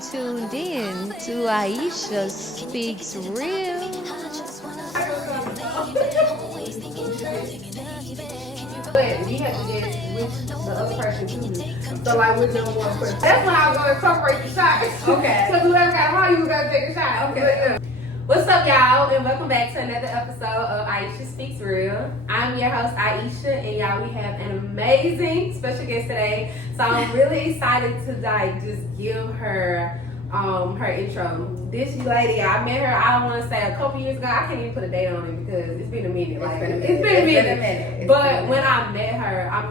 tuned in to Aisha Speaks Real. But you have to guess which the other person chooses. So like which number one person. That's when I was gonna incorporate the shots. Okay. So whoever got high, you gotta take a shot. Okay. What's up, y'all, and welcome back to another episode of Aisha Speaks Real. I'm your host, Aisha, and y'all, we have an amazing special guest today. So I'm really excited to just give her her intro. This lady, I met her, I don't want to say a couple years ago. I can't even put a date on it because it's been a minute. It's been a minute. But when I met her, I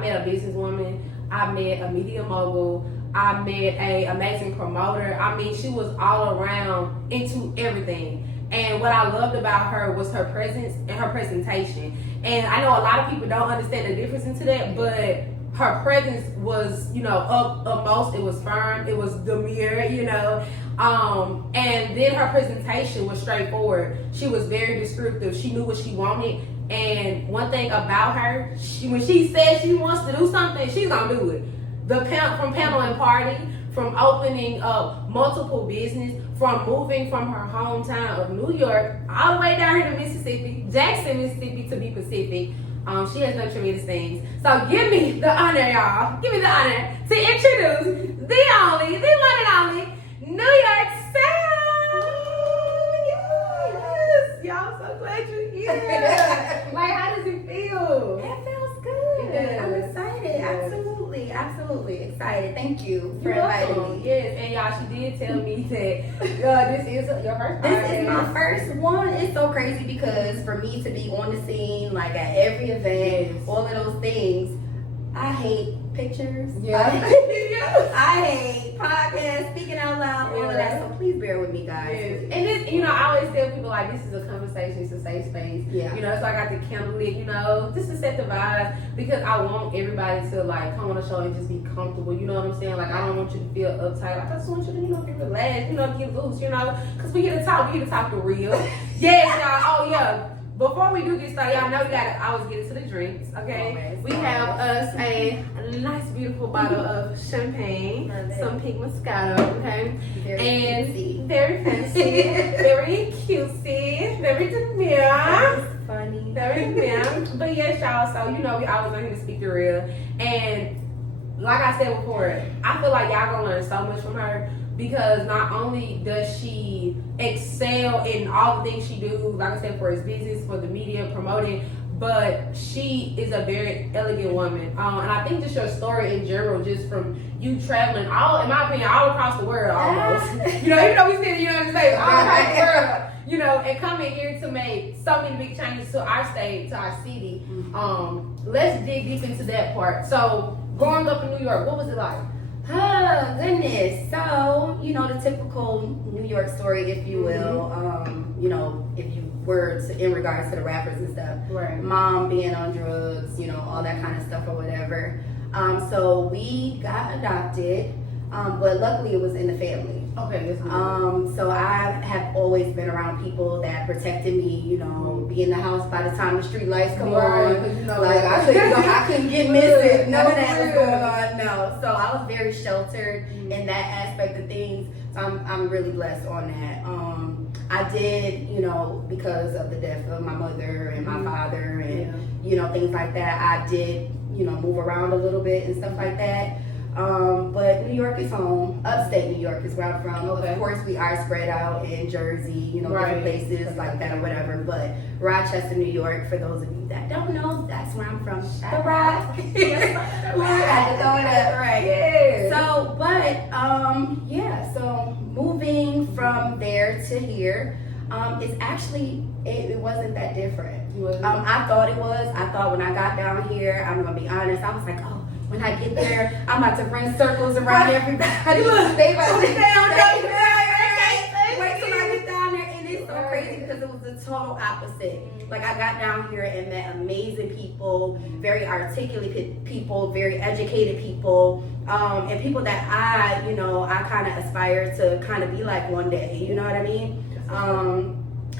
met a businesswoman. I met a media mogul. I met a amazing promoter. She was all around into everything. And what I loved about her was her presence and her presentation. And I know a lot of people don't understand the difference into that, but her presence was, upmost. It was firm. It was demure, and then her presentation was straightforward. She was very descriptive. She knew what she wanted. And one thing about her, when she says she wants to do something, she's gonna do it. From panel and party, from opening up multiple business, from moving from her hometown of New York all the way down here to Mississippi, Jackson, Mississippi to be Pacific. She has done tremendous things. So give me the honor, y'all. Give me the honor to introduce the one and only, New York Sam. Yes, y'all, so glad you're here. Like, how does it feel? It feels good. Yes. I'm excited. Yes. Absolutely excited. Thank you for You're inviting welcome. me. Yes, and y'all, she did tell me that this is your first This podcast. is my first one. It's so crazy because for me to be on the scene, like at every event, Yes. all of those things, I hate pictures. Yeah. I hate podcasts, speaking out loud, all of that. So please bear with me, guys. Yes. And this, I always tell people like this is a conversation, it's a safe space. Yeah. So I got the candle lit, just to set the vibes because I want everybody to like come on the show and just be comfortable. You know what I'm saying? Like I don't want you to feel uptight. Like I just want you to, be relaxed, get loose, because we here to talk the real. Yes, y'all. Oh yeah. Before we do get started, y'all know we gotta always get into the drinks, okay? We have us a nice, beautiful bottle of champagne, some pink Moscato, okay? Very fancy, very cutesy, very demure. Funny. Very demure. But yes, y'all, so we always learn here to speak the real. And like I said before, I feel like y'all gonna learn so much from her. Because not only does she excel in all the things she do, like I said, for his business, for the media, promoting, but she is a very elegant woman. And I think just your story in general, just from you traveling in my opinion, all across the world almost. Even though we still in the United States, all across the world, and coming here to make so many big changes to our state, to our city. Let's dig deep into that part. So, growing up in New York, what was it like? Oh, goodness. So, the typical New York story, if you will, if you were in regards to the rappers and stuff. Right. Mom being on drugs, all that kind of stuff or whatever. So we got adopted, but luckily it was in the family. Okay, that's good. So I have always been around people that protected me, be in the house by the time the street lights come on. I couldn't get missing. None of that was going on. No. So I was very sheltered in that aspect of things. So I'm really blessed on that. I did, because of the death of my mother and my father and, things like that, I did, move around a little bit and stuff like that. But New York is home. Upstate New York is where I'm from. Okay. Of course, we are spread out in Jersey, different places like that or whatever. But Rochester, New York, for those of you that don't know, that's where I'm from. The Rock. We had to throw it up, right? Yeah. So, so moving from there to here, it's actually, it wasn't that different. I thought it was. I thought when I got down here, I'm going to be honest, I was like, oh, when I get there, I'm about to run circles around everybody. Wait till I get down there, and it's so crazy because it was the total opposite. Like I got down here and met amazing people, very articulate people, very educated people, and people that I kind of aspire to kind of be like one day. You know what I mean?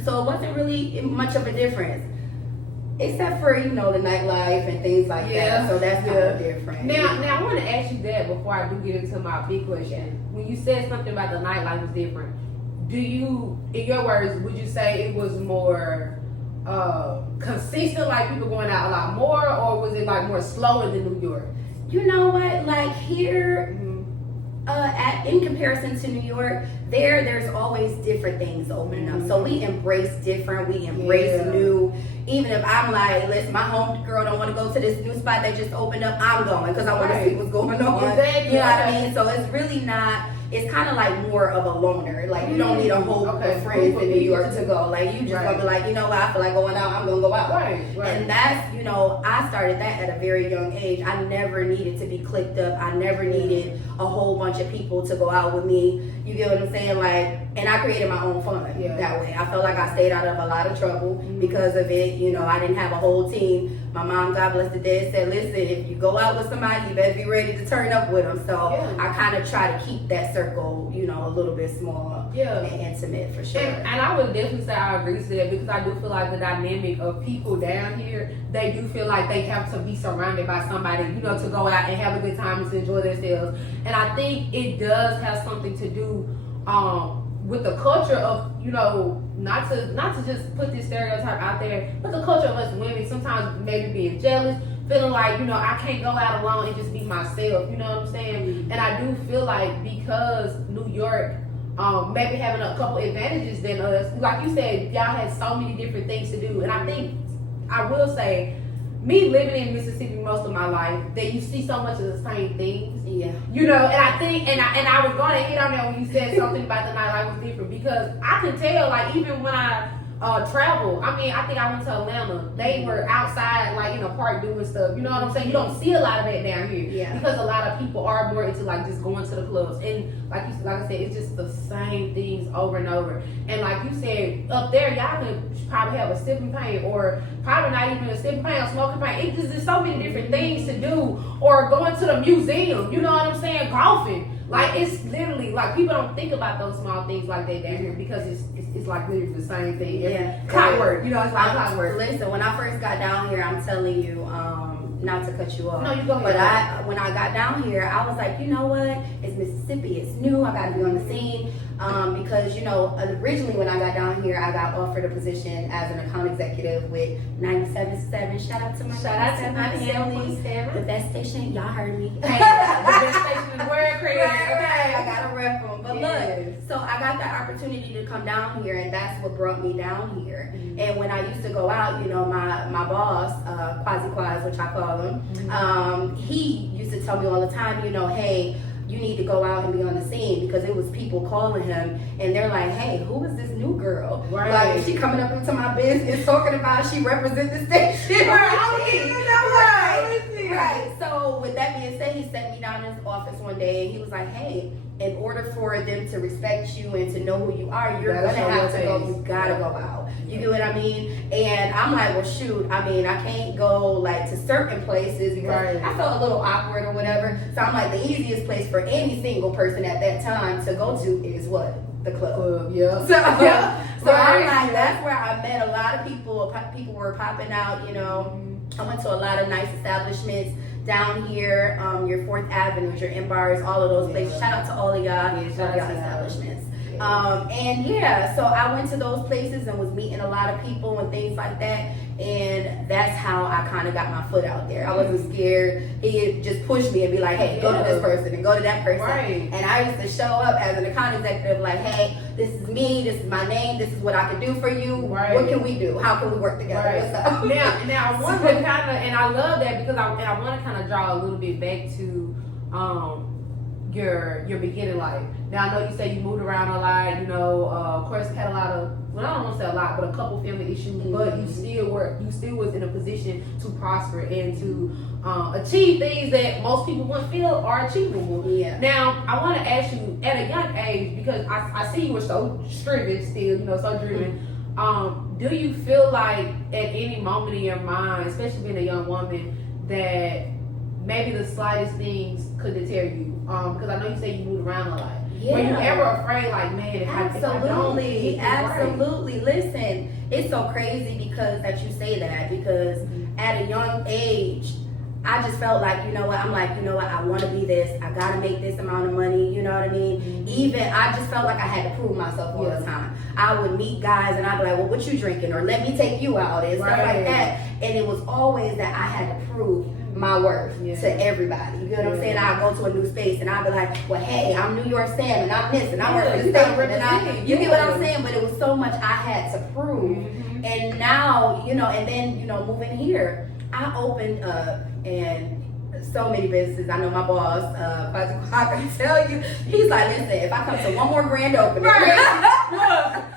So it wasn't really much of a difference. except for, you know, the nightlife and things like that. So that's kind of different. Now I want to ask you that before I do get into my big question. When you said something about the nightlife was different, do you, in your words, would you say it was more consistent, like people going out a lot more, or was it like more slower than New York? You know what? Like here, in comparison to New York, there's always different things opening up. So we embrace different, we embrace new. Even if I'm like, listen, my home girl don't want to go to this new spot that just opened up, I'm going because I want to see what's going on. Exactly. You know what I mean? So it's really not. It's kind of like more of a loner. Like you don't need a whole group of friends in New York to go. Like you just gonna be like, you know what, I feel like going out, I'm gonna go out. Right. And that's, you know, I started that at a very young age. I never needed to be clicked up. I never needed a whole bunch of people to go out with me. You get what I'm saying? Like, and I created my own fun that way. I felt like I stayed out of a lot of trouble because of it. You know, I didn't have a whole team. My mom, God bless the dead, said, listen, if you go out with somebody, you better be ready to turn up with them. So I kind of try to keep that circle, you know, a little bit small and intimate for sure. And I would definitely say I agree to that because I do feel like the dynamic of people down here, they do feel like they have to be surrounded by somebody, you know, to go out and have a good time and to enjoy themselves. And I think it does have something to do with the culture of, you know, not to just put this stereotype out there, but the culture of us women sometimes maybe being jealous, feeling like, you know, I can't go out alone and just be myself, you know what I'm saying? And I do feel like because New York maybe having a couple advantages than us, like you said, y'all had so many different things to do. And I think, I will say, me living in Mississippi most of my life, that you see so much of the same things. Yeah. You know, and I think, and I was going to hit on that when you said something about the nightlife was different, because I can tell, like, even when I travel, I mean, I think I went to Atlanta, they were outside, like, in a park doing stuff, you know what I'm saying? You don't see a lot of that down here, because a lot of people are more into, like, just going to the clubs, and like I said, it's just the same things over and over. And like you said, up there, y'all can probably have a sipping paint, or probably not even a sipping paint, or smoking paint. It's just, there's so many different things to do, or going to the museum, you know what I'm saying, golfing. Like, it's literally, like, people don't think about those small things like that down here, because it's like literally the same thing. Clockwork, you know, it's like clockwork. Listen, when I first got down here, I'm telling you, not to cut you off. No, you go ahead. But when I got down here, I was like, you know what? It's Mississippi. It's new. I got to be on the scene. Because, you know, originally when I got down here, I got offered a position as an account executive with 97.7. Shout out to my family. The best station. Y'all heard me. Hey, the best station in the world, crazy. Okay, I got to rep them. But look, so I got that opportunity to come down here, and that's what brought me down here. And when I used to go out, you know, my boss, Quasi, which I call him, he used to tell me all the time, you know, hey, you need to go out and be on the scene, because it was people calling him and they're like, hey, who is this new girl? Right. Like, is she coming up into my business talking about she represents the station? Right. So with that being said, he sat me down in his office one day and he was like, hey, in order for them to respect you and to know who you are, you're gonna have to go, you gotta go out. You get what I mean? And I'm like, well, shoot, I mean, I can't go like to certain places because I felt a little awkward or whatever. So I'm like, the easiest place for any single person at that time to go to is what? The club. So I'm like, that's where I met a lot of people. People were popping out, you know. I went to a lot of nice establishments down here, your 4th Avenue, your M Bars, all of those places. Shout out to all of y'all, establishments. So I went to those places and was meeting a lot of people and things like that. And that's how I kind of got my foot out there. I wasn't scared. He'd just push me and be like, hey, go to this person and go to that person. And I used to show up as an account executive like, hey, this is me, this is my name, this is what I can do for you. What can we do? How can we work together? What's up? Now I want to kind of, and I love that because I want to kind of draw a little bit back to your beginning life. Now I know you say you moved around a lot, you know, of course had a lot of, well, I don't want to say a lot, but a couple family issues, but you still was in a position to prosper and to achieve things that most people wouldn't feel are achievable. Now I want to ask you, at a young age, because I see you were so driven still, you know, so driven, do you feel like at any moment in your mind, especially being a young woman, that maybe the slightest things could deter you. Because I know you say you moved around a lot. Yeah. Were you ever afraid, like, man, if I don't get this Absolutely. Listen, it's so crazy because that you say that, because at a young age, I just felt like, you know what, I want to be this. I got to make this amount of money, you know what I mean? Even, I just felt like I had to prove myself all the time. I would meet guys and I'd be like, well, what you drinking? Or let me take you out and stuff like that. And it was always that I had to prove my worth to everybody. You know what I'm saying? I'd go to a new space and I'd be like, well, hey, I'm New York Sam and I'm this and I work for this thing. You get what I'm saying? But it was so much I had to prove. And now, you know, and then, you know, moving here, I opened up and so many businesses. I know my boss, I can tell you, he's like, listen, if I come to one more grand opening,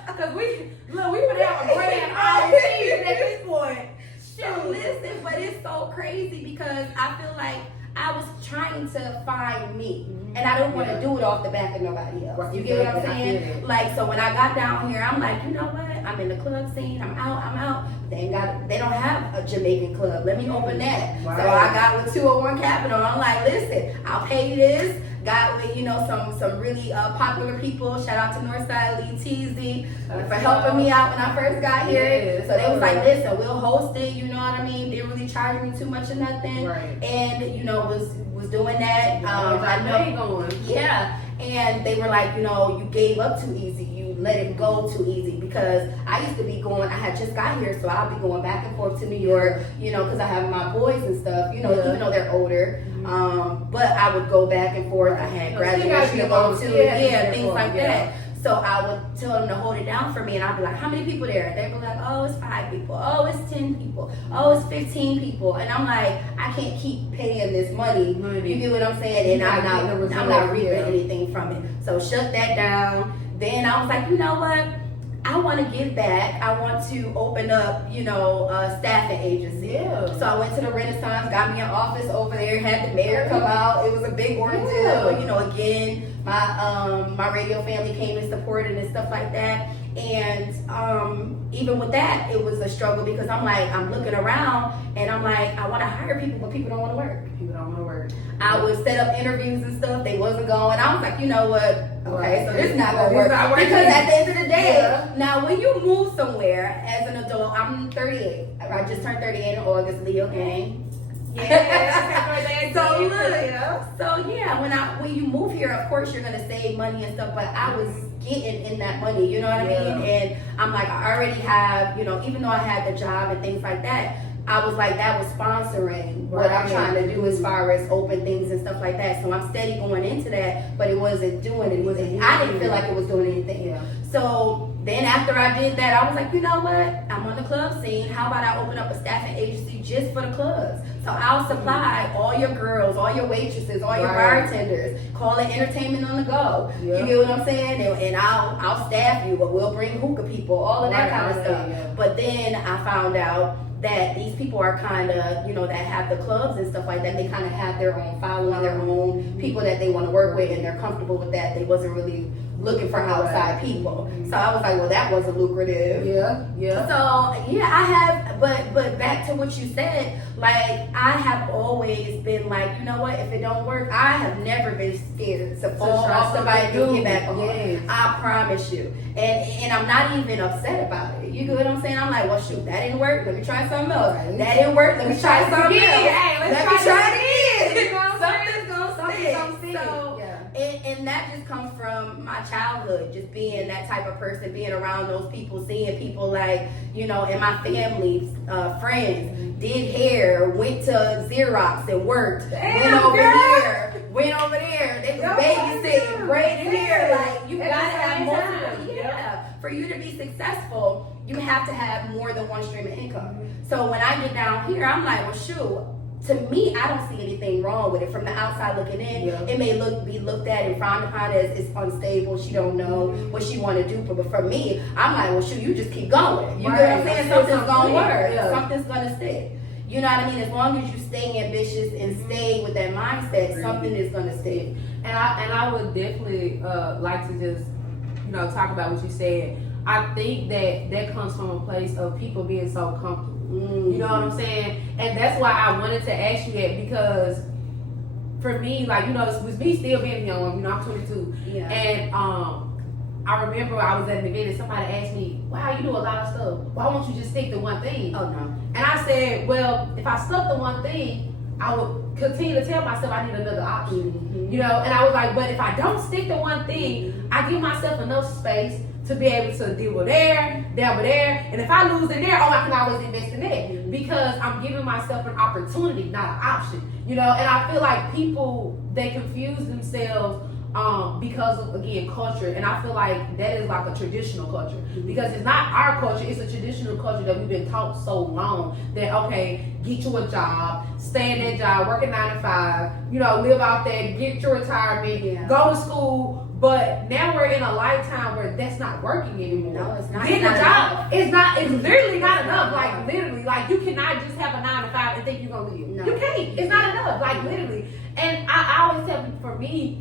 because we would have a grand all season at this point. So listen, but it's so crazy because I feel like I was trying to find me, and I don't want to do it off the back of nobody else. You get what I'm saying? Like, so when I got down here, I'm like, you know what? I'm in the club scene. I'm out. They don't have a Jamaican club. Let me open that. Right. So I got with 201 Capital. I'm like, listen, I'll pay you this. Got with, you know, some really popular people. Shout out to Northside Lee TZ for helping me out when I first got here. So they was like, listen, we'll host it. You know what I mean? Didn't really charge me too much or nothing. Right. And you know, was doing that. I know you're going. Yeah. And they were like, you know, you gave up too easy. You let it go too easy, because I used to be going, I had just got here, so I'll be going back and forth to New York, you know, because I have my boys and stuff, you know, even though they're older. But I would go back and forth. I had graduation to go to, things like that. So I would tell them to hold it down for me, and I'd be like, how many people there? They'd be like, oh, it's 5 people. Oh, it's 10 people. Oh, it's 15 people. And I'm like, I can't keep paying this money. You get what I'm saying? And I'm not reaping anything from it. So shut that down. Then I was like, you know what? I want to give back. I want to open up, you know, a staffing agency. Yeah. So I went to the Renaissance, got me an office over there, had the mayor come out. It was a big ordeal. You know, again, my radio family came and supported and stuff like that. And even with that, it was a struggle, because I'm like, I'm looking around and I'm like, I want to hire people, but people don't want to work. People don't want to work. I would set up interviews and stuff. They wasn't going. I was like, you know what? Okay, so this is not going to work. Because at the end of the day, now when you move somewhere as an adult, I'm 38. I just turned 38 in August, Leo gang. When you move here, of course you're gonna save money and stuff, but I was getting in that money, you know what I mean? And I'm like, I already have, you know, even though I had the job and things like that, I was like, that was sponsoring what I'm trying to do as far as open things and stuff like that. So I'm steady going into that, but it wasn't doing anything. I didn't feel like it was doing anything. So then after I did that, I was like, you know what? I'm on the club scene. How about I open up a staffing agency just for the clubs? So I'll supply all your girls, all your waitresses, all your bartenders. Call it entertainment on the go. You get what I'm saying? And I'll staff you, but we'll bring hookah people, all of that kind of stuff. But then I found out that these people are kind of, you know, that have the clubs and stuff like that, they kind of have their own following, their own people that they want to work with, and they're comfortable with that. They wasn't really looking for outside people. So I was like, well, that wasn't lucrative. So I have, but back to what you said, like, I have always been like, you know what, if it don't work, I have never been scared to fall off somebody and get back on. I promise you. And I'm not even upset about it. You get what I'm saying? I'm like, well, shoot, that didn't work. Let me try something else. That didn't work. Let me try something else. Let me try it again. You know, something's gonna stick. And that just comes from my childhood, just being that type of person, being around those people, seeing people like, you know, in my family, friends, did hair, went to Xerox and worked, went over there, they was babysitting, braiding hair, like, you gotta have multiple, for you to be successful, you have to have more than one stream of income. So when I get down here, I'm like, well, shoot, to me, I don't see anything wrong with it. From the outside looking in, it may be looked at and frowned upon as it's unstable. She don't know what she want to do. But for me, I'm like, well, shoot, you just keep going. You know what I'm saying? Something's going to work. Something's going to stick. You know what I mean? As long as you stay ambitious and stay with that mindset, something is going to stick. And I would definitely like to just, you know, talk about what you said. I think that comes from a place of people being so comfortable. You know what I'm saying? And that's why I wanted to ask you that, because for me, like, you know, it was me still being a young woman. You know, I'm 22. Yeah. And I remember I was at an event and somebody asked me, wow, you do a lot of stuff. Why won't you just stick to one thing? Oh, no. And I said, well, if I stuck to one thing, I would continue to tell myself I need another option. Mm-hmm. You know, and I was like, but if I don't stick to one thing, I give myself enough space to be able to deal with there, dabble there, and if I lose in there, I can always invest in that because I'm giving myself an opportunity, not an option. You know, and I feel like people, they confuse themselves because of, again, culture, and I feel like that is like a traditional culture because it's not our culture, it's a traditional culture that we've been taught so long that, okay, get you a job, stay in that job, work a 9 to 5, you know, live out there, get your retirement, go to school. But now we're in a lifetime where that's not working anymore. No, it's not. Getting a job is not. It's literally not enough. Like literally, like you cannot just have a 9 to 5 and think you're gonna live. No. You can't. It's not enough. Like literally. And I always tell people, for me,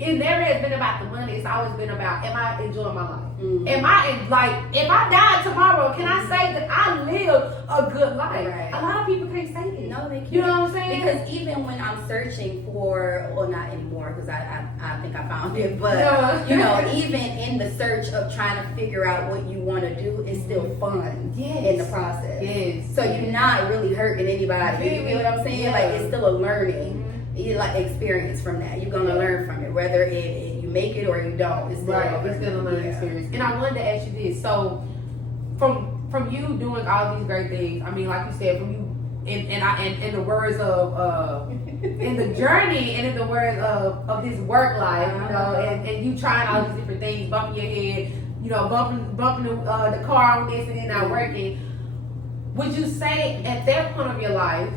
it never has been about the money. It's always been about, am I enjoying my life? Mm-hmm. Am I like, if I died tomorrow, can I say that I lived a good life? Right. A lot of people can't say that. No, they can't. You know what I'm saying? Because even when I'm searching for, well, not anymore, because I think I found it, but you know, even in the search of trying to figure out what you want to do, it's still fun in the process. Yes. So you're not really hurting anybody. You know what I'm saying? Yeah. Like it's still a learning. You like experience from that. You're gonna learn from it, whether you make it or you don't. It's still It's still a learning experience. And I wanted to ask you this. So, from you doing all these great things, I mean, like you said, from you, in the words of in the journey and in the words of this work life, you know, and you trying all these different things, bumping your head, you know, bumping the car on this and then not working. Would you say at that point of your life?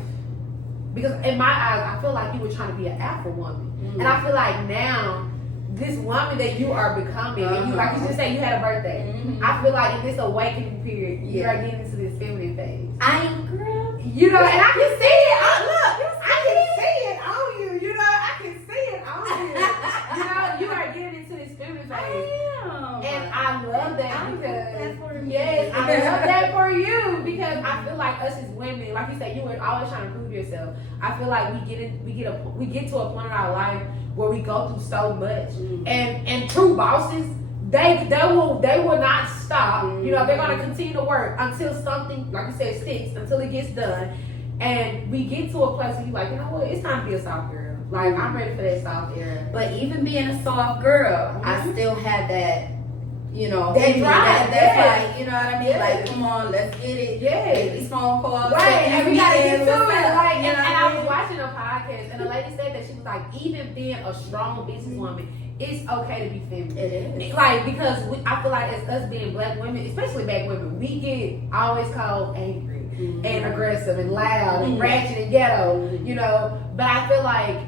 Because in my eyes, I feel like you were trying to be an Afro woman. Mm-hmm. And I feel like now, this woman that you are becoming, and you, like you just said, you had a birthday. Mm-hmm. I feel like in this awakening period, you are getting into this feminine phase. I ain't girl. You know, and I can see it. Look, I can see it on you. You know, I can see it on you. You know, you are getting into this feminine phase. I am. And I love that because, that's for me. yes, I love that for you because I feel like us as women, like you said, you were always trying to prove yourself. I feel like we get to a point in our life where we go through so much, and true bosses, they will not stop. You know, they're gonna continue to work until something, like you said, sticks, until it gets done, and we get to a place where you're like, you know what, it's time to be a soft girl. Like I'm ready for that soft era. But even being a soft girl, I still had that. You know, that drive. That's like, you know what I mean? Like, come on, let's get it. Make these phone calls. Right, and we gotta get to it. Like, and I was watching a podcast, and the lady said that she was like, even being a strong businesswoman, it's okay to be feminine. It is. Like, because I feel like as us being black women, especially black women, we get always called angry and aggressive and loud and ratchet and ghetto, you know. But I feel like,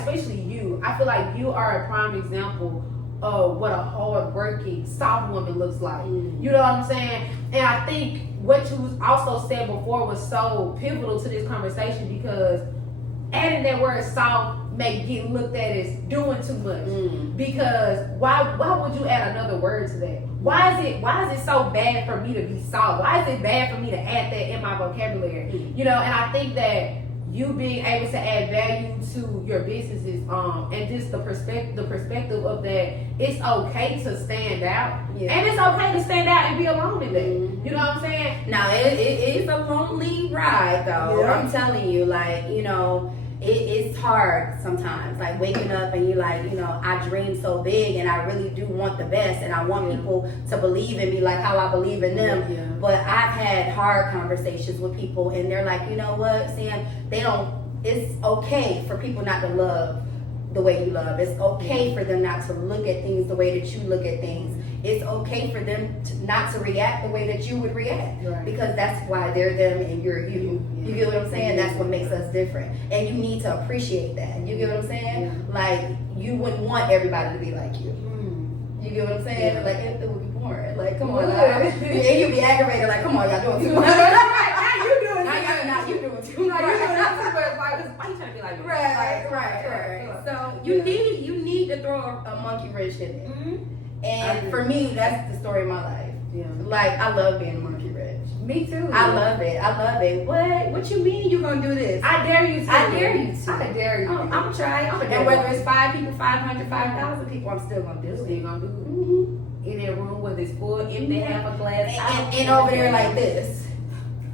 especially you, I feel like you are a prime example of what a hard-working, soft woman looks like. You know what I'm saying? And I think what you also said before was so pivotal to this conversation because adding that word soft may get looked at as doing too much. Because why would you add another word to that? Why is it so bad for me to be soft? Why is it bad for me to add that in my vocabulary? You know, and I think that you being able to add value to your businesses, and just the perspective of that, it's okay to stand out, and it's okay to stand out and be alone in that. You know what I'm saying? Now it is a lonely ride, though. Yeah. I'm telling you, like, you know, it's hard sometimes. Like waking up and you're like, you know, I dream so big and I really do want the best, and I want people to believe in me like how I believe in them. Yeah. But I've had hard conversations with people, and they're like, you know what, Sam? It's okay for people not to love the way you love. It's okay for them not to look at things the way that you look at things. It's okay for them not to react the way that you would react, because that's why they're them and you're you. You get what I'm saying? That's what makes us different, and you need to appreciate that. You get what I'm saying? Like, you wouldn't want everybody to be like you. You get what I'm saying? Like, it would be boring. Like, come on, and you'd be aggravated. Like, come on, y'all doing too much. Now you doing too much. Why you trying to be like me? Right. So you need to throw a monkey wrench in it. And for me, that's the story of my life. Yeah. Like, I love being a monkey wrench. Me too. I love it. What you mean you gonna do this? I dare you to. I dare you to. I dare you. I'm gonna try. And whether it's 5 people, 500, 5,000 people, I'm still gonna do it. Still gonna do it. Mm-hmm. In that room whether it's full, empty, half a glass, And over there like this.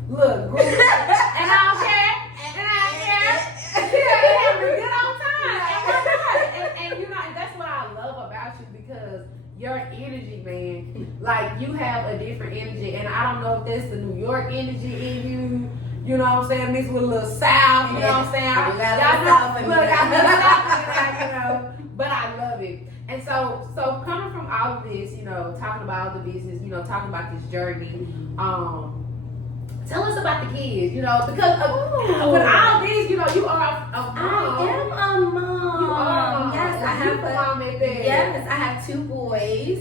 Look, group, and I don't care. And I don't care. Yeah, they having a good old time. And why not? And you know, and that's what I love about you because your energy, man. Like you have a different energy, and I don't know if that's the New York energy in you. You know what I'm saying? Mixed with a little South. You know what I'm saying? I got a little South in me. Look, I know, you know, but I love it. And so coming from all of this, you know, talking about the business, you know, talking about this journey, tell us about the kids, you know, because with all these, you know, you are a mom. I am a mom. You are a mom. Yes, I have a mom at that. Yes, I have 2 boys,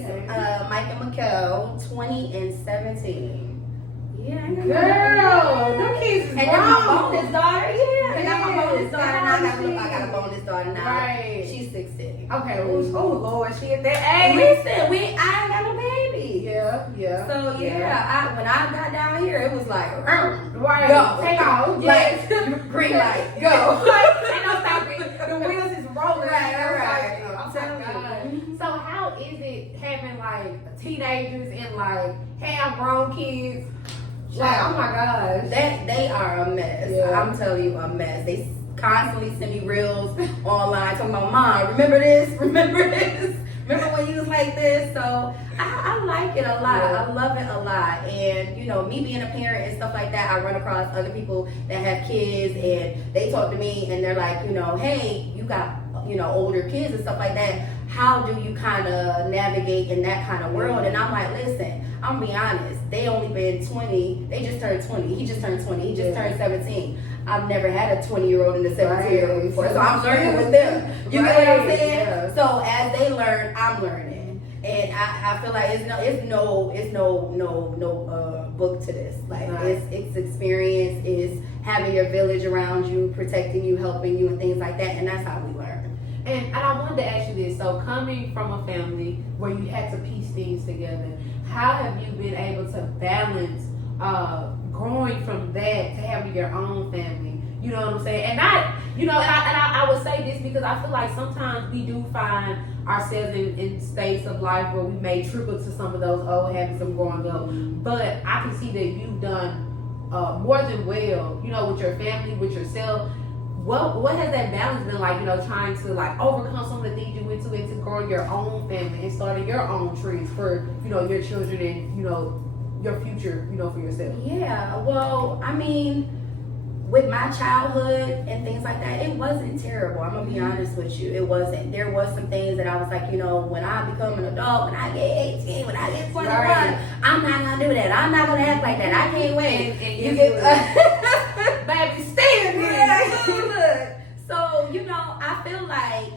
Mike and Mikkel, 20 and 17. Yeah, girl, them kids is and then my bonus daughter, I got my bonus daughter now. I got a bonus daughter now. Right. She's 16. Okay, oh Lord, she at that age. Listen, I ain't got no baby. Yeah. So when I got down here, it was like, right, go, take off, yes, green light, go. Ain't no stopping. The wheels is rolling. Right. I'm telling you. So how is it having like teenagers and like half-grown kids? Like, oh my gosh. They are a mess. Yeah. I'm telling you, a mess. They constantly send me reels online talking about, Mom, remember this? Remember this? Remember when you was like this? So I like it a lot. Yeah. I love it a lot. And, you know, me being a parent and stuff like that, I run across other people that have kids and they talk to me and they're like, you know, hey, you got, you know, older kids and stuff like that. How do you kind of navigate in that kind of world? And I'm like, listen, I'm gonna be honest. They only been 20. They just turned 20. He just turned 20. He just turned 17. I've never had a 20-year-old and a 17-year-old before, so I'm learning with them. You know what I'm saying? Yeah. So as they learn, I'm learning, and I feel like it's no book to this. Like it's experience, is having your village around you, protecting you, helping you, and things like that, and that's how we learn. And I wanted to ask you this. So coming from a family where you had to piece things together, how have you been able to balance growing from that to having your own family? You know what I'm saying? And not, you know, and I would say this because I feel like sometimes we do find ourselves in states of life where we may trickle to some of those old habits of growing up. But I can see that you've done more than well, you know, with your family, with yourself. What has that balance been like, you know, trying to like overcome some of the things you went to into growing your own family and starting your own trees for, you know, your children and, you know, your future, you know, for yourself? Yeah, well, I mean, with my childhood and things like that, it wasn't terrible. I'm gonna be honest with you. It wasn't. There was some things that I was like, you know, when I become an adult, when I get 18, when I get 21, I'm not gonna do that. I'm not gonna act like that. I can't wait. And you get baby, stay in Look. So, you know, I feel like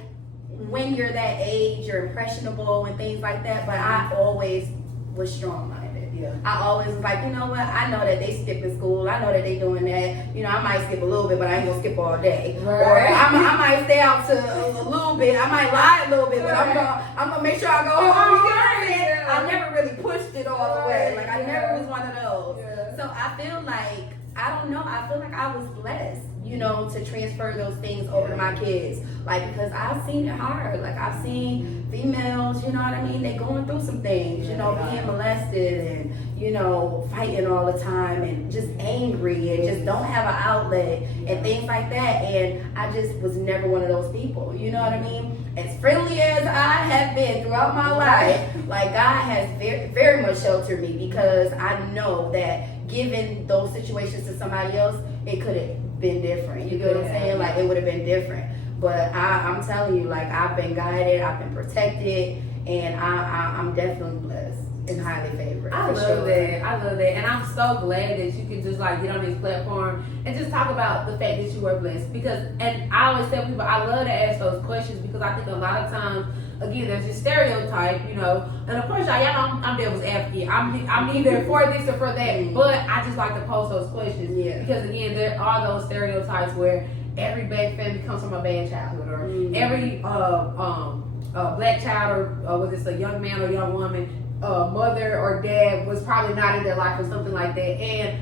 when you're that age, you're impressionable and things like that, but I always was strong-minded. Yeah. I always was like, you know what, I know that they skipping school, I know that they doing that, you know, I might skip a little bit, but I ain't gonna skip all day. Right. Or I might stay out to a little bit, I might lie a little bit, but I'm gonna make sure I go home. You know what I'm saying? I never really pushed it all the way. Like, I never was one of those. Yeah. So I feel like, I don't know, I feel like I was blessed, you know, to transfer those things over to my kids. Like, because I've seen it hard. Like, I've seen females, you know what I mean? They going through some things, you know, being molested and, you know, fighting all the time and just angry and just don't have an outlet and things like that. And I just was never one of those people, you know what I mean? As friendly as I have been throughout my life, like, God has very, very much sheltered me because I know that given those situations to somebody else, it could have been different. You get what I'm saying? Like, it would have been different. But I'm telling you, like, I've been guided, I've been protected, and I'm definitely blessed and highly favored. I love that. I love that. And I'm so glad that you can just like get on this platform and just talk about the fact that you were blessed. Because, and I always tell people, I love to ask those questions because I think a lot of times, again, there's this stereotype, you know, and of course, y'all know I'm devil's advocate. I'm either for this or for that, but I just like to pose those questions. Yeah. Because again, there are those stereotypes where every bad family comes from a bad childhood, or every black child, or whether it's a young man or young woman, mother or dad was probably not in their life or something like that. And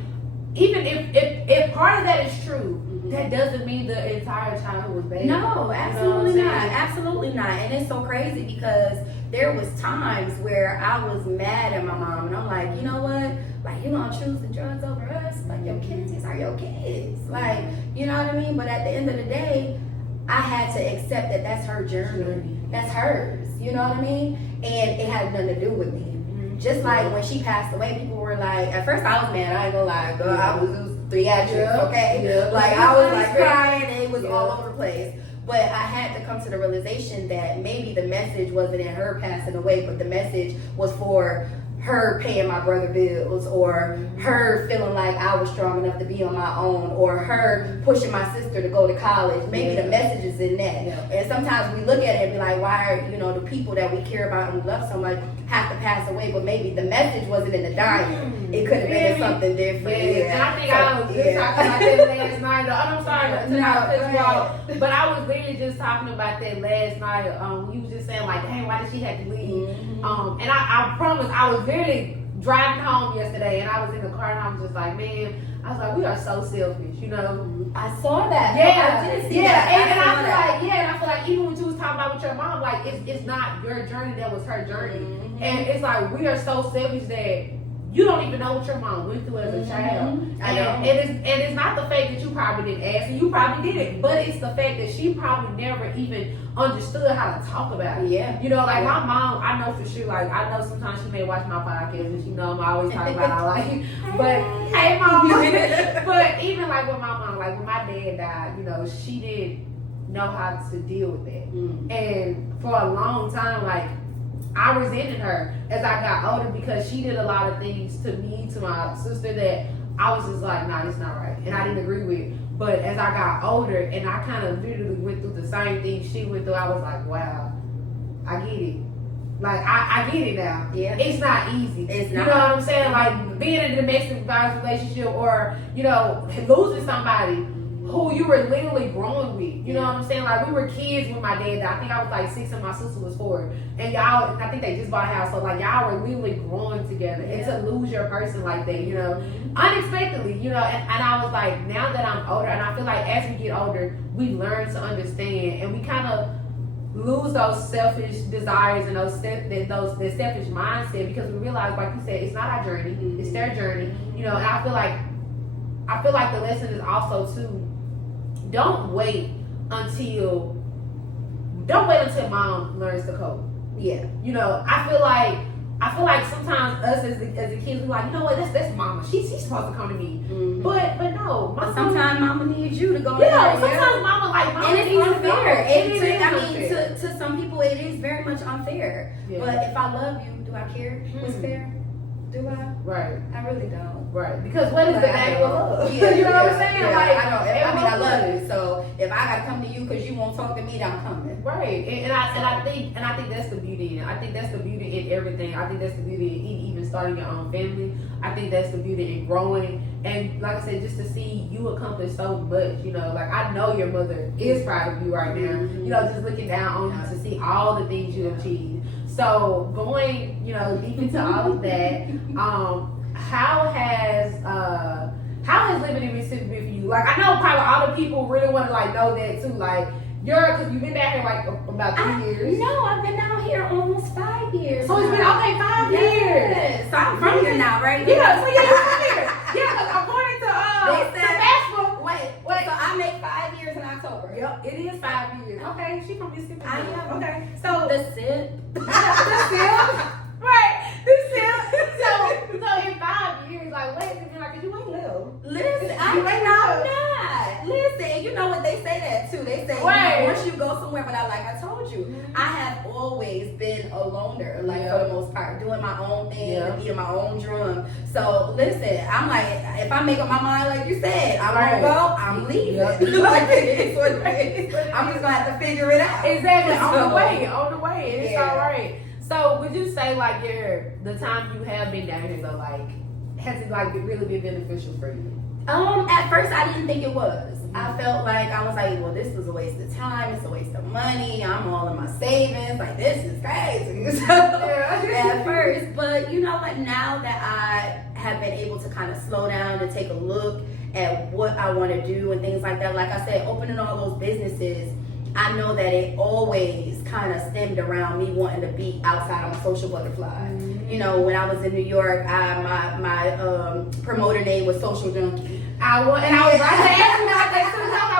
even if part of that is true, that doesn't mean the entire childhood was bad. No, absolutely not. Absolutely not. And it's so crazy because there was times where I was mad at my mom, and I'm like, you know what? Like, you gonna choose the drugs over us? Like, your kids, these are your kids. Like, you know what I mean? But at the end of the day, I had to accept that that's her journey. That's hers. You know what I mean? And it had nothing to do with me. Just like when she passed away, people were like, at first I was mad, I ain't gonna lie, girl, it was theatrics, okay? Yeah. Like, I was like crying, and it was all over the place. But I had to come to the realization that maybe the message wasn't in her passing away, but the message was for her paying my brother bills, or her feeling like I was strong enough to be on my own, or her pushing my sister to go to college. Maybe the message is in that. And sometimes we look at it and be like, why are, the people that we care about and we love so much have to pass away? But maybe the message wasn't in the dying. It could have been something different. Yeah. And I think I was just talking about that last night. I'm sorry to cut you off, but I was literally just talking about that last night. You was just saying like, hey, why did she have to leave? And I promise I was literally driving home yesterday, and I was in the car, and I was just like, man, I was like, we are so selfish, I saw that. Yeah, I did see that. And I feel like even when you was talking about with your mom, like it's not your journey, that was her journey, and it's like we are so selfish that you don't even know what your mom went through as a child. And it's not the fact that you probably didn't ask, and you probably didn't, but it's the fact that she probably never even understood how to talk about it. Like my mom, I know for sure, like I know sometimes she may watch my podcast and she know I'm always talking about her life. But hey mom. But even like with my mom, like when my dad died, she didn't know how to deal with that. And for a long time, like I resented her as I got older because she did a lot of things to me, to my sister, that I was just like, nah, it's not right. And I didn't agree with. But as I got older and I kind of literally went through the same thing she went through, I was like, wow, I get it. Like, I get it now. Yeah. It's not easy. It's not. You know what I'm saying? Like, being in a domestic violence relationship or, losing somebody who you were literally growing with. You know what I'm saying? Like, we were kids when my dad died. I think I was like 6 and my sister was 4. And y'all, I think they just bought a house. So, like, y'all were literally growing together. And to lose your person like that, unexpectedly, and I was like, now that I'm older, and I feel like as we get older, we learn to understand. And we kind of lose those selfish desires and that selfish mindset because we realize, like you said, it's not our journey. It's their journey. And I feel like the lesson is also, too, don't wait until mom learns to cope. Yeah. I feel like sometimes us as the kids, we're like, you know what, that's mama. She's supposed to come to me. But no. Sometimes mama needs you to go to her. Sometimes mama and it's unfair. To to some people, it is very much unfair. Yeah. But if I love you, do I care what's fair? Do I? Right. I really don't. Right. Because what is the name of love? Yeah, you know what I'm saying? Yeah, like, I don't. I love you. So if I gotta come to you because you won't talk to me, then I'm coming. Right. And I think that's the beauty in it. I think that's the beauty in everything. I think that's the beauty in even starting your own family. I think that's the beauty in growing. And like I said, just to see you accomplish so much, like I know your mother is proud of you right now. Just looking down on you to see all the things you achieved. So going, deep into all of that, how has living in Mississippi been for you? Like I know probably all the people really want to like know that too. Like because you've been back here like about 3 years. No, I've been out here almost 5 years. So it's been 5 years. So I'm from here now, right? Yeah, so you're from here. Yeah, because according to Facebook. Wait. So I make 5 years in October. Yep, it is 5 years. Okay, she from Mississippi. I am. Okay, so the SIP. Right, the SIP. So in 5 years, like what has it been like? Cause you ain't little. Listen, I'm not. Listen, you know what they say that too. They say once you go somewhere, but like I told you, I have always been a loner, like for the most part, doing my own thing, beating my own drum. So listen, I'm like, if I make up my mind, like you said, I'm gonna go, I'm leaving. Like it is what it is. I'm just gonna have to figure it out. Exactly. On the way. It's all right. So would you say like the time you have been down here though, like has it like really been beneficial for you? At first I didn't think it was. I felt like I was like, well, this was a waste of time, it's a waste of money, I'm all in my savings, like this is crazy. At first, but But you know what? Now that I have been able to kind of slow down and take a look at what I want to do and things like that, like I said, opening all those businesses, I know that it always kind of stemmed around me wanting to be outside on a social butterfly. Mm-hmm. You know, when I was in New York, my promoter name was Social Junkie. I was right to ask you about that.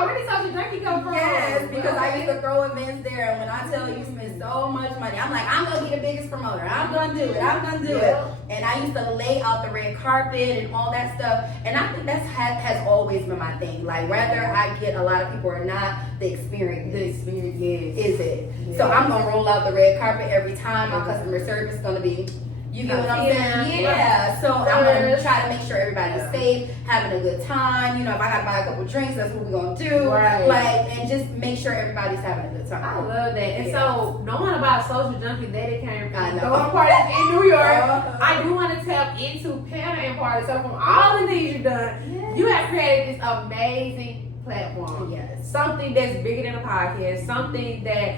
Where did Social Junkie come from? Yes, because I used to throw events there, and when I tell you spend so much money, I'm like, I'm gonna be the biggest promoter. I'm gonna do it. I'm gonna do it. And I used to lay out the red carpet and all that stuff. And I think that has always been my thing. Like whether I get a lot of people or not, the experience is it. Yeah. So I'm gonna roll out the red carpet every time. My customer service is gonna be. You get what I'm saying? Yeah. So I'm gonna try to make sure everybody's safe, having a good time. You know, if I gotta buy a couple drinks, that's what we're gonna do. Right. Like, and just make sure everybody's having a good time. I love that. And so, knowing about Social Junkie, that it came from throwing parties in New York. I do want to tap into panel and parties. So, from all the things you've done, you have created this amazing platform. Yes. Something that's bigger than a podcast. Something that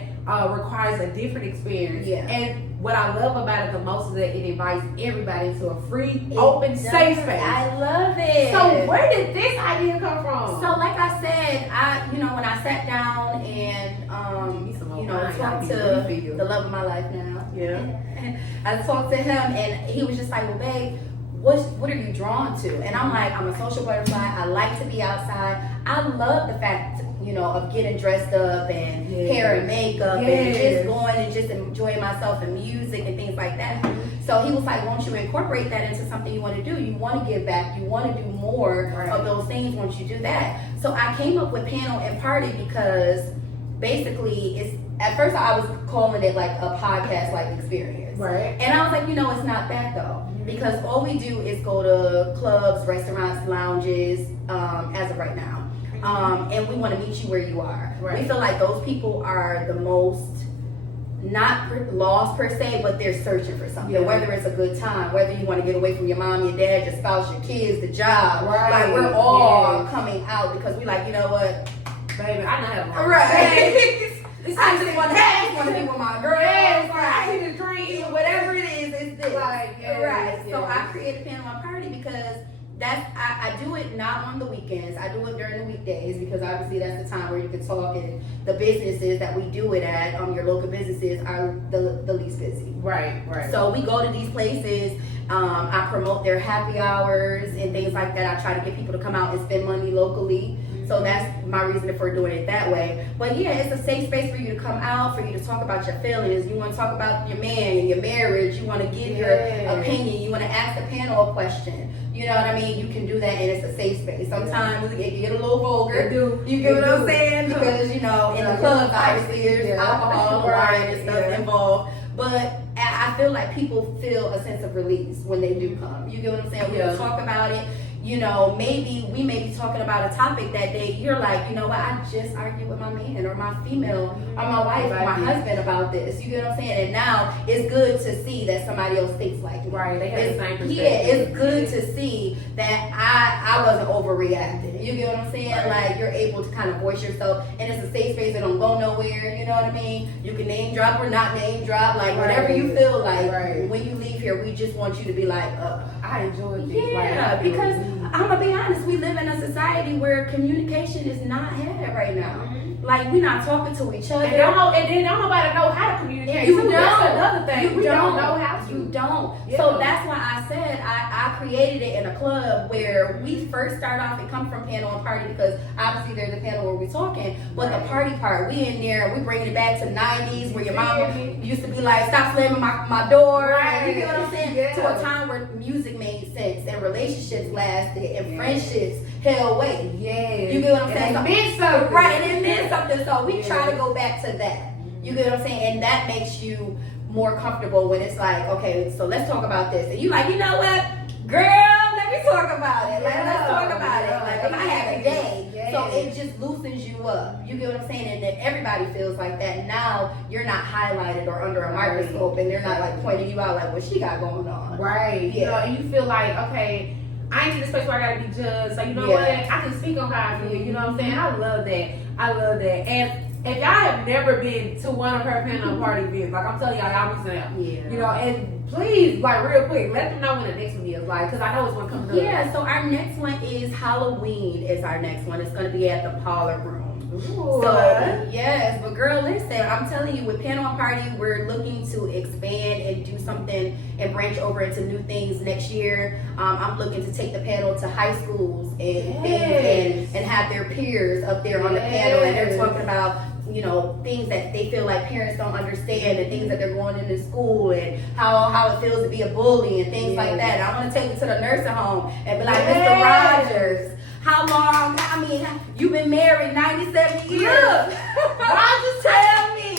requires a different experience. Yeah. And what I love about it the most is that it invites everybody into a free, open, safe space. I love it. So where did this idea come from? So like I said, when I sat down and talked to the love of my life now. Yeah. I talked to him and he was just like, well, babe, what are you drawn to? And I'm like, I'm a social butterfly. I like to be outside. I love the fact of getting dressed up and hair and makeup and just going and just enjoying myself and music and things like that. So he was like, won't you incorporate that into something you want to do? You want to give back. You want to do more of those things once you do that. So I came up with Panel and Party because basically at first I was calling it like a podcast like experience. Right. And I was like, it's not that though. Because all we do is go to clubs, restaurants, lounges, as of right now. And we want to meet you where you are. Right. We feel like those people are the most not lost per se, but they're searching for something. Yeah. Whether it's a good time, whether you want to get away from your mom, your dad, your spouse, your kids, the job. Right. Like we're all coming out because we like, you know what, baby, I know how to right. I just want to be with my girls. Yes, I see the dream. Whatever it is, it's this. Like, right. So I created Panel and Party because I do it not on the weekends. I do it during the weekdays because obviously that's the time where you can talk, and the businesses that we do it at, your local businesses are the least busy. Right. So we go to these places. I promote their happy hours and things like that. I try to get people to come out and spend money locally. So that's my reason for doing it that way. But yeah, it's a safe space for you to come out, for you to talk about your feelings. You want to talk about your man and your marriage. You want to give your opinion. You want to ask the panel a question. You know what I mean? You can do that, and it's a safe space. Sometimes it can get a little vulgar. You get what I'm saying? Because, in the club, obviously, there's alcohol, wine, and stuff involved. But I feel like people feel a sense of release when they do come. You get what I'm saying? We can talk about it. Maybe we may be talking about a topic that day. You're like, you know what? I just argued with my man or my female or my wife or my husband about this. You get what I'm saying? And now it's good to see that somebody else thinks like me. Right. They have the same perspective. Yeah, it's good to see that I wasn't overreacting. You get what I'm saying? Right. Like you're able to kind of voice yourself, and it's a safe space that don't go nowhere. You know what I mean? You can name drop or not name drop, like whatever you feel like. Right. When you leave here, we just want you to be like, I enjoyed this. Yeah, because I'm gonna be honest, we live in a society where communication is not had right now. Like we're not talking to each other. And don't nobody know how to communicate. You don't. That's another thing. We don't know how to. You don't. Yeah. So that's why I said I created it in a club where we first start off and come from Panel and Party because obviously there's a panel where we're talking, but the party part, we in there, we bringing it back to the 90s where your mama used to be like, stop slamming my door. Right. You get what I'm saying? Yeah. To a time where music made sense and relationships lasted and friendships held weight. Yeah. You get what I'm saying? It meant something. Right, and it meant something. So we try to go back to that. You get what I'm saying? And that makes you more comfortable when it's like, okay, so let's talk about this. And you like, you know what? Girl, let me talk about it. Like, let's talk about it. Like, if I have a day. So it just loosens you up. You get what I'm saying? And then everybody feels like that. Now you're not highlighted or under a microscope and they're not like pointing you out like what she got going on. Right. Yeah. And you feel like, okay, I ain't in this place where I gotta be judged. So you know what? I can speak on how I feel. You know what I'm saying? I love that. And if y'all have never been to one of her panel party events, like I'm telling y'all missing out. Yeah. You know, and please, like real quick, let them know when the next one is, like, because I know it's one coming up. Yeah, so our next one is Halloween. Is our next one. It's going to be at the Parlor Room. Ooh. So yes, but girl, listen, I'm telling you, with panel party, we're looking to expand and do something and branch over into new things next year. I'm looking to take the panel to high schools and things and have their peers up there on the panel, and they're talking about, you know, things that they feel like parents don't understand and things that they're going into school and how it feels to be a bully and things like that. I want to take them to the nursing home and be like, Mr. Rogers, how long? I mean, you've been married 97 years. Rogers, tell me.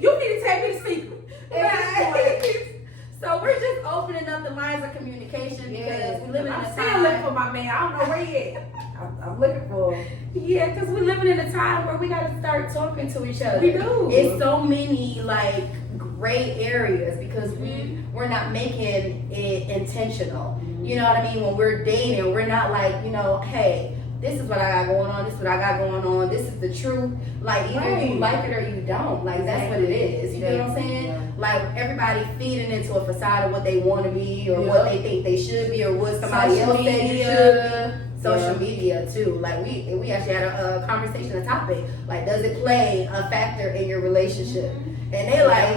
You need to take me to secret. Right. So we're just opening up the lines of communication because we live in I'm a still time. looking for my man. I don't know where he at. I'm looking for him. Yeah, because we're living in a time where we got to start talking to each other. We do. It's so many like gray areas because we're not making it intentional. You know what I mean? When we're dating, we're not like, you know, hey, this is what I got going on, this is what I got going on, this is the truth. Like, either you like it or you don't. Like, that's what it is. You know what I'm saying? Yeah. Like, everybody feeding into a facade of what they want to be or what they think they should be or what somebody else said you should be. Social media too. Like we actually had a conversation, a topic. Like, does it play a factor in your relationship? And they like,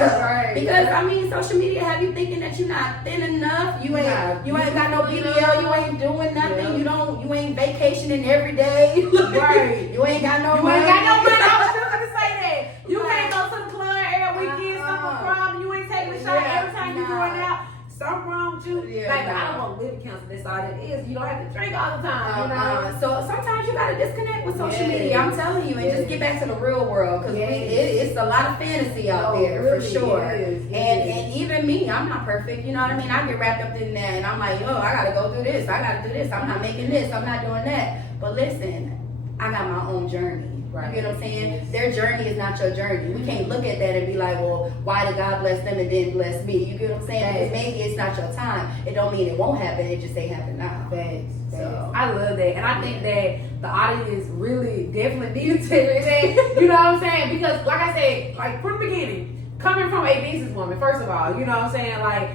right. Because I mean, social media have you thinking that you're not thin enough. You ain't got no BBL. You ain't doing nothing. You ain't vacationing every day. Right. You ain't got no You money. ain't got no money. I was just gonna say that. You can't go to the club every weekend, something prom. You ain't taking a shot every time you going out. Something wrong with you. Yeah, like, I don't want to live in council. That's all that is. You don't have to drink all the time. You know? So sometimes you gotta disconnect with social media. I'm telling you, and just get back to the real world because it's a lot of fantasy out there really, for sure. It And even me, I'm not perfect. You know what I mean? I get wrapped up in that, and I'm like, yo, I gotta go through this. I gotta do this. I'm not making this. I'm not doing that. But listen, I got my own journey. Right. You know what I'm saying? Yes. Their journey is not your journey. We can't look at that and be like, well, why did God bless them and didn't bless me? You get what I'm saying? Because maybe it's not your time. It don't mean it won't happen. It just ain't happen now. Thanks. So I love that. And I think that the audience really definitely needs to hear that. You know what I'm saying? Because like I said, like from the beginning, coming from a businesswoman, first of all, you know what I'm saying? Like,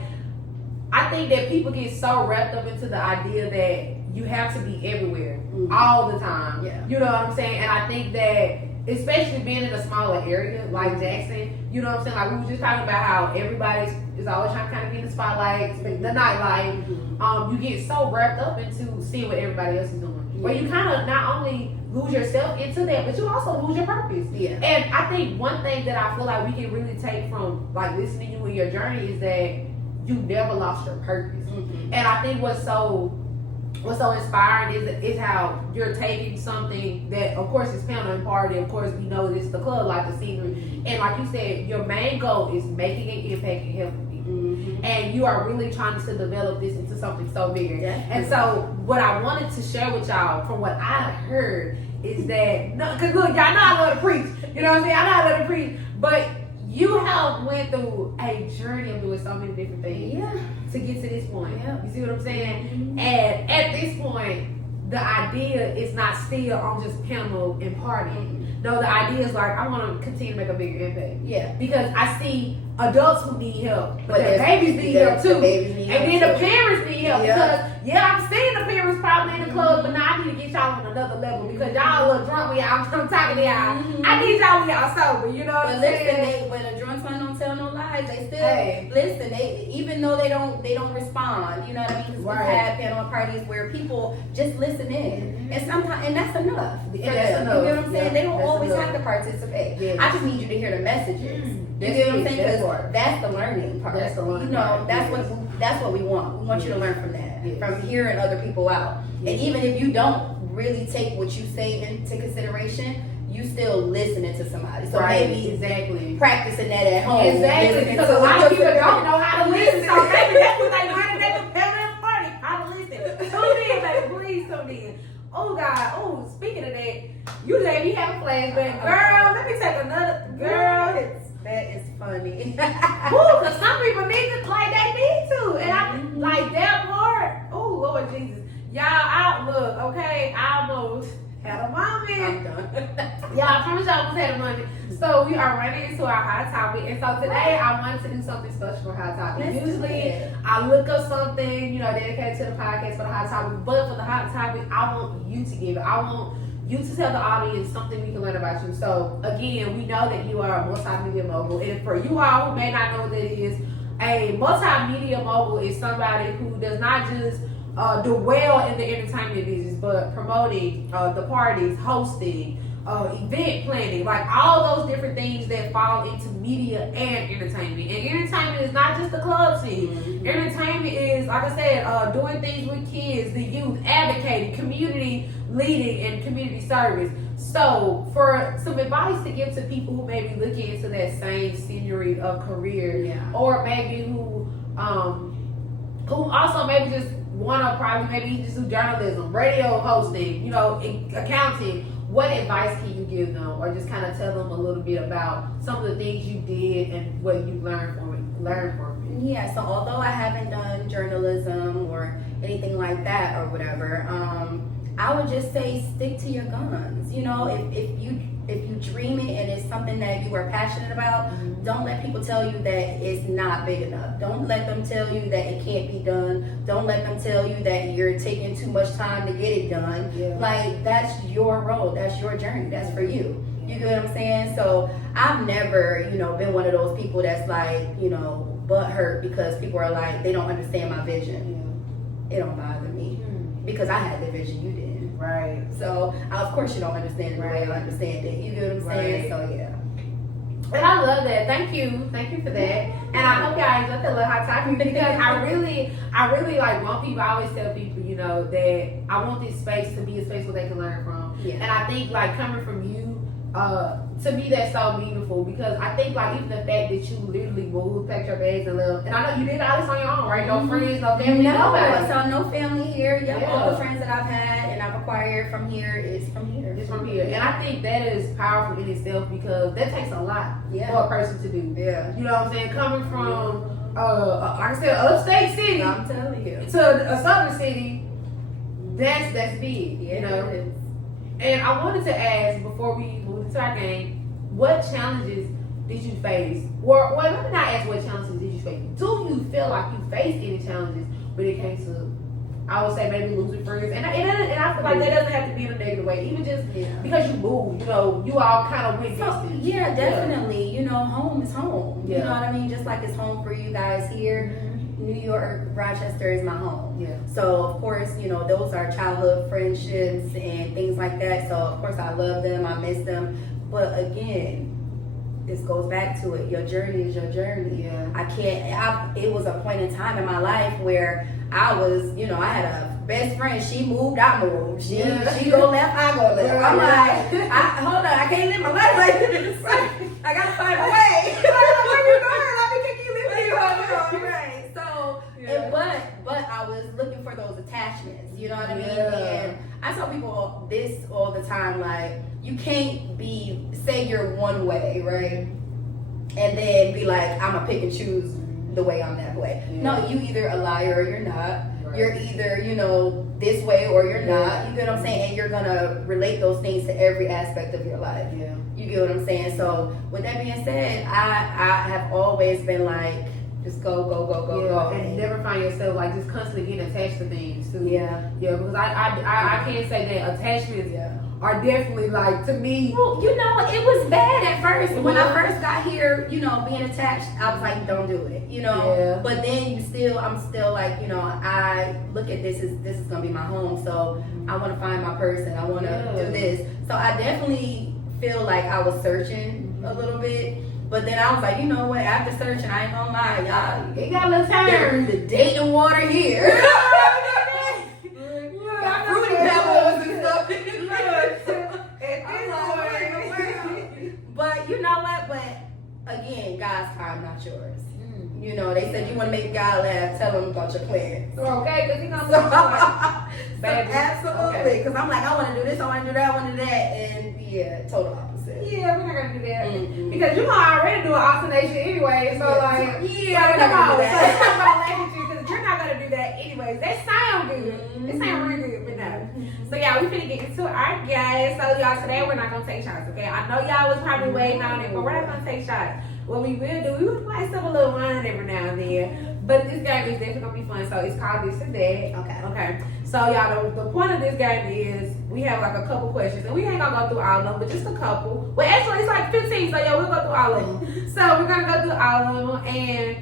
I think that people get so wrapped up into the idea that you have to be everywhere all the time. Yeah. You know what I'm saying? And I think that, especially being in a smaller area like Jackson, you know what I'm saying? Like, we were just talking about how everybody is always trying to kind of be in the spotlight, the nightlife. You get so wrapped up into seeing what everybody else is doing. Where you kind of not only lose yourself into that, but you also lose your purpose. Yeah. And I think one thing that I feel like we can really take from like listening to you in your journey is that you never lost your purpose. And I think what's so inspiring is how you're taking something that, of course, is panel and party. Of course, we know this the club, like the scenery. And like you said, your main goal is making an impact and helping people. And you are really trying to develop this into something so bigger. And so what I wanted to share with y'all from what I heard is that, because look, y'all know I love to preach. You know what I'm saying? I know I love to preach. But you have went through a journey of doing so many different things to get to this point. Yeah. You see what I'm saying? And at this point, the idea is not still on just panel and party. No, the idea is like, I want to continue to make a bigger impact. Yeah. Because I see adults who need help, but their babies need help too. And then the parents need help because, I'm seeing the parents probably in the club, but now I need to get y'all on another level because y'all a little drunk when y'all, I'm talking to y'all. I need y'all when y'all sober, you know what I'm saying? But the drunk one don't tell no lies. They still listen. They, even though they don't respond, you know what I mean? Because we've had panel parties where people just listen in, and sometimes, and that's enough. That's enough. You know what I'm saying? They don't always have to participate. I just need you to hear the messages. You get what I'm saying? Because that's the learning part. That's the learning. You know, that's what we want. We want you to learn from that, from hearing other people out. And even if you don't really take what you say into consideration, you still listening to somebody. So maybe practicing that at home. Exactly. Because a lot of people don't know how to listen. So maybe that's what they learn at the panel party. How to listen. Tune in, baby. Please tune in. Oh God. Oh, speaking of that, you let me have a flashback. Girl, let me take another. Girl. That is funny. Because some people need to, like, they need to. And I, like, that part, oh, Lord Jesus. Y'all, look, okay, I almost had a moment. I'm done. Yeah, I promise y'all we'll have money. So we are running into our hot topic, and so today I wanted to do something special for hot topic. Usually I look up something, you know, dedicated to the podcast for the hot topic, but for the hot topic, I want you to give it. I want you to tell the audience something we can learn about you. So again, we know that you are a multimedia mogul, and for you all who may not know what that is, a multimedia mogul is somebody who does not just do well in the entertainment business, but promoting the parties, hosting, event planning, like all those different things that fall into media and entertainment. And entertainment is not just the club scene. Mm-hmm. Entertainment is, like I said, doing things with kids, the youth, advocating, community leading, and community service. So, for some advice to give to people who may be looking into that same scenery of career, or maybe who also maybe just want to probably maybe just do journalism, radio hosting, you know, accounting. What advice can you give them, or just kind of tell them a little bit about some of the things you did and what you learned from it? Yeah, so although I haven't done journalism or anything like that or whatever, I would just say stick to your guns. You know, if you dream it and it's something that you are passionate about, don't let people tell you that it's not big enough. Don't let them tell you that it can't be done. Don't let them tell you that you're taking too much time to get it done. Yeah. Like, that's your road. That's your journey. That's for you. You get what I'm saying? So I've never, you know, been one of those people that's like, you know, butt hurt because people are like, they don't understand my vision. It don't bother me because I had the vision, you didn't. Right. So of course you don't understand it the way I understand it. You get what I'm saying? So yeah. And I love that. Thank you for that. And I hope y'all enjoyed that little hot topic because I really like want people. I always tell people, you know, that I want this space to be a space where they can learn from. Yeah. And I think like coming from you, to me that's so meaningful because I think like even the fact that you literally moved, packed your bags and left, and I know you did all this on your own, right? No friends, no family, nobody. So no family here. Yeah. All the friends that I've had and I've acquired from here is from here. It's from here. And I think that is powerful in itself because that takes a lot for a person to do. Yeah. You know what I'm saying? Coming from like I said, upstate city, I'm telling you, to a southern city, that's big. Yeah, you know. And I wanted to ask before we move into our game, what challenges did you face? Or well, let me not ask what challenges did you face. Do you feel like you faced any challenges when it came to, I would say maybe losing friends? And I feel like that doesn't have to be in a negative way. Even just because you moved, you know, you all kind of went distance. Yeah, definitely. You know, home is home. You know what I mean? Just like it's home for you guys here. New York, Rochester is my home. Yeah. So of course, you know, those are childhood friendships and things like that. So of course I love them, I miss them. But again, this goes back to it. Your journey is your journey. Yeah. It was a point in time in my life where I was, you know, I had a best friend. She moved, I moved. She go left, I go left. I'm like, hold on, I can't live my life like this. I gotta find a way. Where you going? Let me kick you living. Right. But I was looking for those attachments, you know what I mean? And I tell people this all the time, like, you can't say you're one way, right? And then be like, I'm gonna pick and choose the way I'm that way. No, you either a liar or you're not. Right. You're either, you know, this way or you're not. You get what I'm saying? And you're gonna relate those things to every aspect of your life. Yeah. You get what I'm saying? So with that being said, I have always been like, just go. And never find yourself like just constantly getting attached to things too. Yeah, because I can't say that attachments are definitely like, to me. Well, you know, it was bad at first. When I first got here, you know, being attached, I was like, don't do it, you know. Yeah. But then I'm still like, you know, I look at this is gonna be my home, so I want to find my person. I want to do this. So I definitely feel like I was searching a little bit. But then I was like, you know what? After searching, I ain't gonna lie, y'all. It got a little time. The dating water here. Got fruity pebbles and stuff. But you know what? But again, God's time, not yours. You know, they said you want to make God laugh. Tell him about your plans. Okay, because he gonna like, absolutely. Because I'm like, I want to do this, I want to do that, I want to do that, and total opposite. Yeah, we're not gonna do that because you know I already do an oscillation anyway. So like, come on, so it's not gonna laugh at you because you're not gonna want to do that anyways. That sound good. It sound really good, but no. So y'all, we finna get into our guys. So y'all, today we're not gonna take shots, okay? I know y'all was probably waiting on it, but we're not gonna take shots. What we will do, we will play some a little wine every now and then. But this game is definitely gonna be fun. So it's called This or That. Okay. So y'all, the point of this game is we have like a couple questions, and we ain't gonna go through all of them, but just a couple. Well, actually, it's like 15. So yeah, we'll go through all of them. So we're gonna go through all of them, and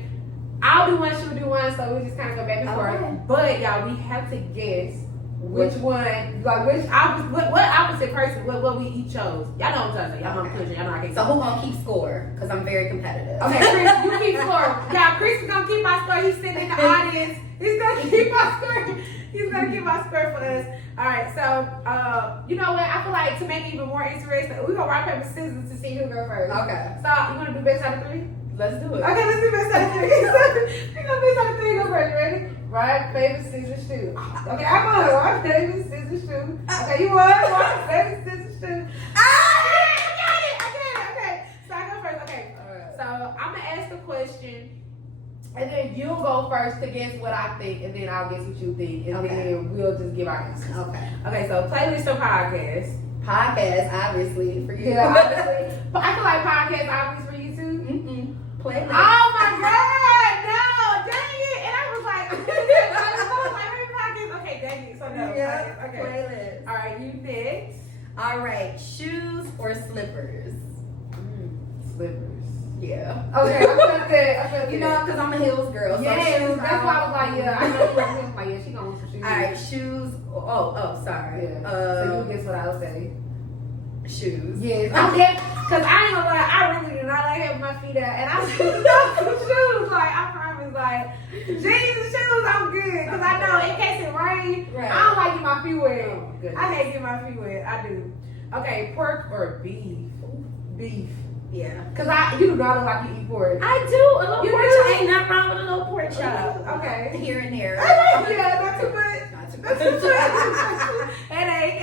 I'll do one, she'll do one. So we just kind of go back and forth. But y'all, we have to guess which one, like which opposite, what opposite person, what we each chose. Y'all know what I'm talking about. Y'all know I'm pushing. Y'all know I can't. So who gonna keep score? Because I'm very competitive. Okay, Chris, you keep score. Yeah, Chris is gonna keep my score. He's sitting in the audience. He's gonna keep my score. He's gonna keep my score for us. All right, so you know what? I feel like to make it even more interesting, we're gonna rock paper scissors to see who goes first. Okay. So you wanna do best out of 3? Let's do it. Okay, let's do best out of 3. We're gonna best out of 3 go first. You ready? Rock, paper, scissors, shoot. Okay, I'm on rock, paper, scissors, shoot. Okay, you won. Rock, paper, scissors, shoot. I got it. Okay. So I go first. Okay. All right. So I'm gonna ask a question, and then you'll go first to guess what I think, and then I'll guess what you think, and then we'll just give our answers. Okay. So playlist or podcast? Podcast, obviously for you. Yeah, obviously. But I feel like podcast obviously for you too. Playlist. Oh my God, no, dang it! And I was like, maybe podcast. Okay, dang it. So no, yeah, okay. Playlist. All right, you next. All right, shoes or slippers? Slippers. Yeah. Okay, I felt that. You know, because I'm a heels girl. So yeah, shoes, that's why I was like, yeah, I know you were heels. Like, yeah, she gonna want some shoes. All right, shoes. Oh, sorry. Yeah. So you guess what I would say? Shoes. Yes, I'm dead. Cause I ain't gonna lie, I really do not like having my feet out, and I'm some shoes. Like I promise, like jeans and shoes, I'm good. Cause I know in case it rains, I don't like get my feet wet. I hate get my feet wet. I do. Okay, pork or beef? Beef. Yeah. Cause you do not look like you eat pork. I do. A little pork chop. Ain't nothing wrong with a little pork chop. Okay. Here and there. Yeah, not too much. Not too much. Headache.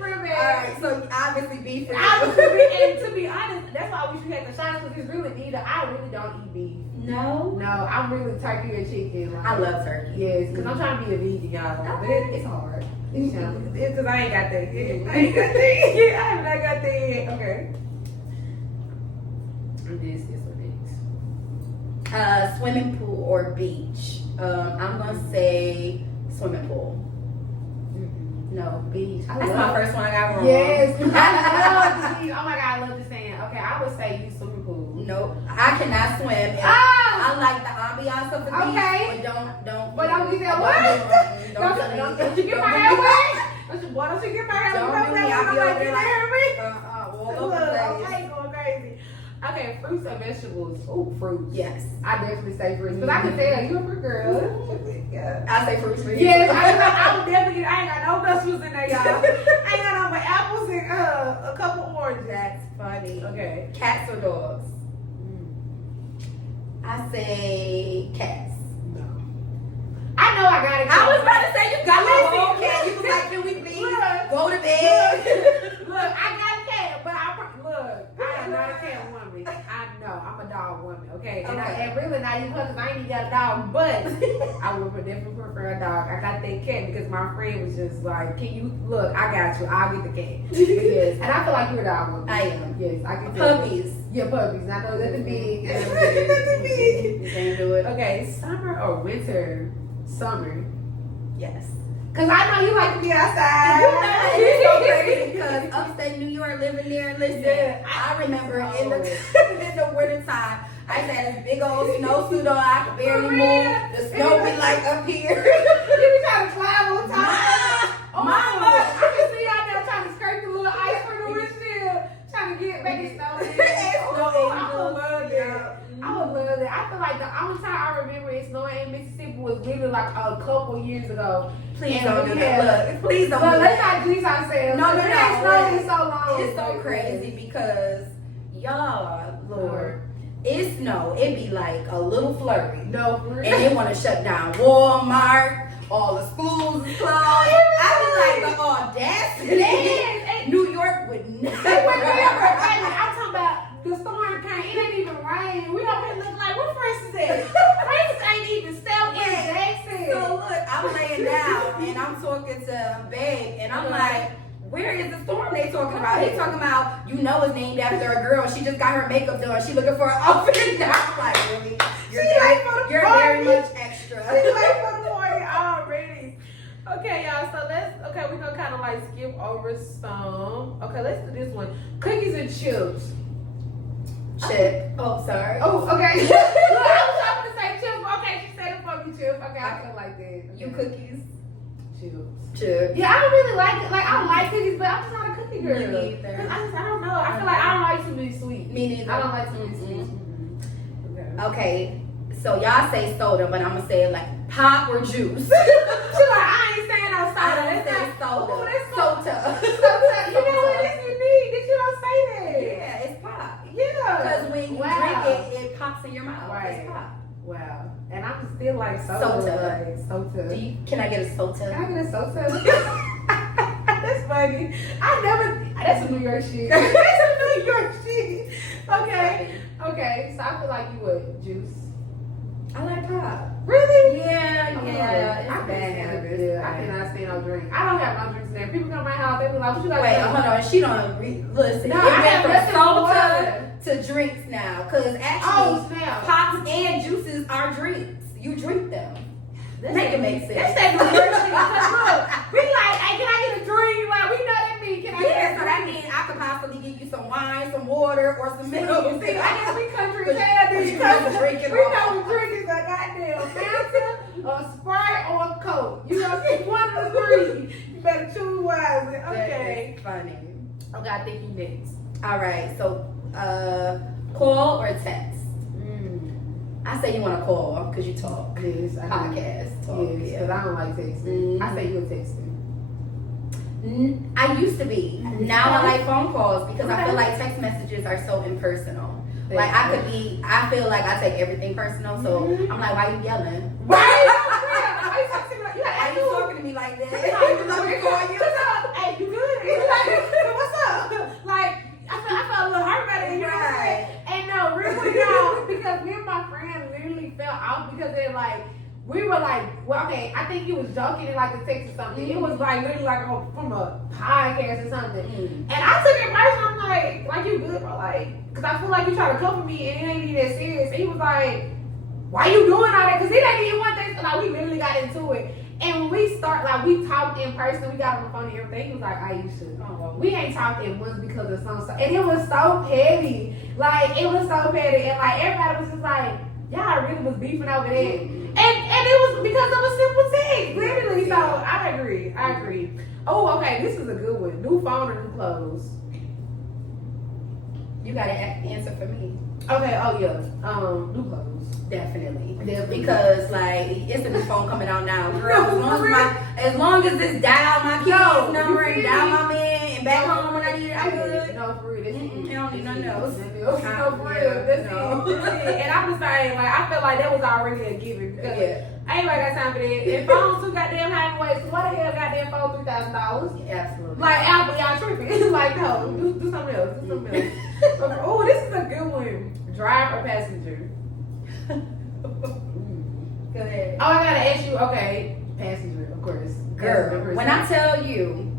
Real bad. Alright, so obviously beef. And to be honest, that's why I wish we had the shots, because it's really neither. I really don't eat beef. No, I'm really turkey or chicken. Like, I love turkey. Yes, because I'm trying to be a vegan, y'all. But it's hard. It's because I ain't got that. I have not got that yet. Okay. This or next. Swimming pool or beach? I'm gonna say swimming pool. No, beach. That's my first one I got wrong. Yes. I love the beach. Oh my God, I love the sand. Okay, I would say you swimming pool. Nope. I cannot swim. I like the ambiance of the beach. Okay. But don't. But don't get that what? Don't you get my hair wet? Why don't you get my hair wet? I'll be over there like, okay, going crazy. Okay, fruits or vegetables? Oh, fruits. Yes. I definitely say fruits. Because I can tell you a fruit girl. Yeah. I say fruits for you. Yes, I would definitely. I ain't got no vegetables in there, y'all. I ain't got no but apples and a couple oranges. That's funny. Okay. Cats or dogs? I say cats. No. I know I got it. I was about to say you got my whole cat. You was like, can we please go to bed? Look, I got a cat, but I am not a cat woman. I know I'm a dog woman. Okay, and really not even because I ain't even got a dog, but I would definitely prefer a dog. I got that cat because my friend was just like, "Can you look? I got you. I'll get the cat." Yes, and I feel like you're a dog woman. I am. Yes, I can. Puppies. Yeah, puppies. I know that's the big. You can't do it. Okay, summer or winter? Summer. Yes. Cause I know you like to be outside. It's so crazy because upstate New York, living there, listen, Yeah. I remember in the winter time, I had this big old snowsuit on, I could barely move. The snow be like up here. You be trying to climb on top. Mama, I can see y'all there trying to scrape the little ice from the windshield, trying to get back in snow. I would love that. I would love that. I feel like the only time I remember it snowing in Mississippi was literally like a couple years ago. Please don't do that. Look, please don't do let's that. not jinx ourselves. No. It ain't snowed in so long. It's so crazy because, y'all, Lord, it snow. It be like a little flurry. No, for real. And they want to shut down Walmart. All the schools is closed. I be like, the audacity. New York would never. I'm talking about the storm came. It ain't even rain. We don't really look like what Francis is. Francis ain't even stepped in I'm laying down and I'm talking to Babe, and I'm like, where is the storm they talking about? They talking about, you know, it's named after a girl. She just got her makeup done. She looking for an outfit now. I'm like, really? You're very much extra. She late for the party already. Okay, y'all. So we're gonna kind of like skip over some. Okay, let's do this one. Cookies and chips. Chip. Oh, sorry. Oh, okay. Look, I was trying to say chips. Okay, she said it for me, chips. Okay, I feel like that. You cookies? Chips. Yeah, I don't really like it. Like, I like cookies, but I'm just not a cookie girl. Me neither. Cause I don't know. I feel like I don't like too many sweets. Me neither. I don't like too many sweets. Okay, so y'all say soda, but I'm gonna say it like pop or juice. She's like, I ain't saying no soda. I don't That's say not soda. Oh, that's Soda. You know what? It's unique that you don't say that. Yeah, it's pop. Yeah. Because when you drink it, it pops in your mouth. Right. It's pop. Wow. And I'm still like soda. Soda. Like, soda. Can I get a soda? Can I get a soda? That's funny. That's a New York shit. That's a New York shit. Okay. Okay. So I feel like you would juice. I like pop. Really? Yeah. I It's can't bad stand habit. it. I cannot stand no drink. I don't have no drinks there. People come to my house, they be like, what you got? Wait, hold on. She don't listen. No, it I went have from nothing soda to drinks now. Because actually, Oh, snap. pops and juices are drinks. You drink them. Make it make sense. That's that New York shit. Because look, we like, hey, can I get a drink? Like, we know that mean, can I get a Yeah, so that drink? means I could possibly give you some wine, some water, or some milk. See, I guess we country as hell, But you because know drinking we all. know we drinking a goddamn Fanta, a Sprite, or a Coke. You know, it's one of the three. You better choose wisely. Okay. That is funny. Okay, I think you next. All right, so call or text? I say you want to call because you talk. Yes, I do. Podcast. Talk. Yes, because I don't like texting. I say you're texting. I used to be. Now I like phone calls because I feel like text messages are so impersonal. Like I feel like I take everything personal. So I'm like, why you yelling? Why you talking to me? You like, Why you talking to me like that? Let me call you. Hey, you good? Like, what's up? Like, I felt a little hurt about it. You know what I'm saying? And no, really, y'all, because me and my friend literally fell out because they're like, we were like, well, okay, I think he was joking in like the text or something. It was like literally like from a podcast or something. And I took it personal. I'm like you good, bro? Like, because I feel like you try to comfort me and it ain't even that serious. And he was like, why you doing all that? Because he didn't even want this. Like, we literally got into it. And when we start, like, we talked in person, we got on the phone and everything. He was like, Aisha, we ain't talked in months because of some stuff. And it was so petty. Like, it was so petty. And, like, everybody was just like, y'all really was beefing over that. And it was because of a simple text, literally. So, I agree. Oh, okay, this is a good one. New phone or new clothes? You got to answer for me. Okay, oh, yeah. New clothes. Definitely. Because like it's a new phone coming out now, girl. As long as it's dial my kid's number and dial my man and back home when I need it, I'm good. No, for real. I don't need nothing else. No, for real. That's it. And I'm just saying, like, I feel like that was already a given because I ain't got time for that. And phones too goddamn high anyway. So why the hell goddamn phone $3,000? Absolutely. Like, y'all tripping? Like, no, do something else. Oh, this is a good one. Drive or passenger? Go ahead. Oh, I gotta ask you. Okay, passenger, of course. Girl, when I tell you,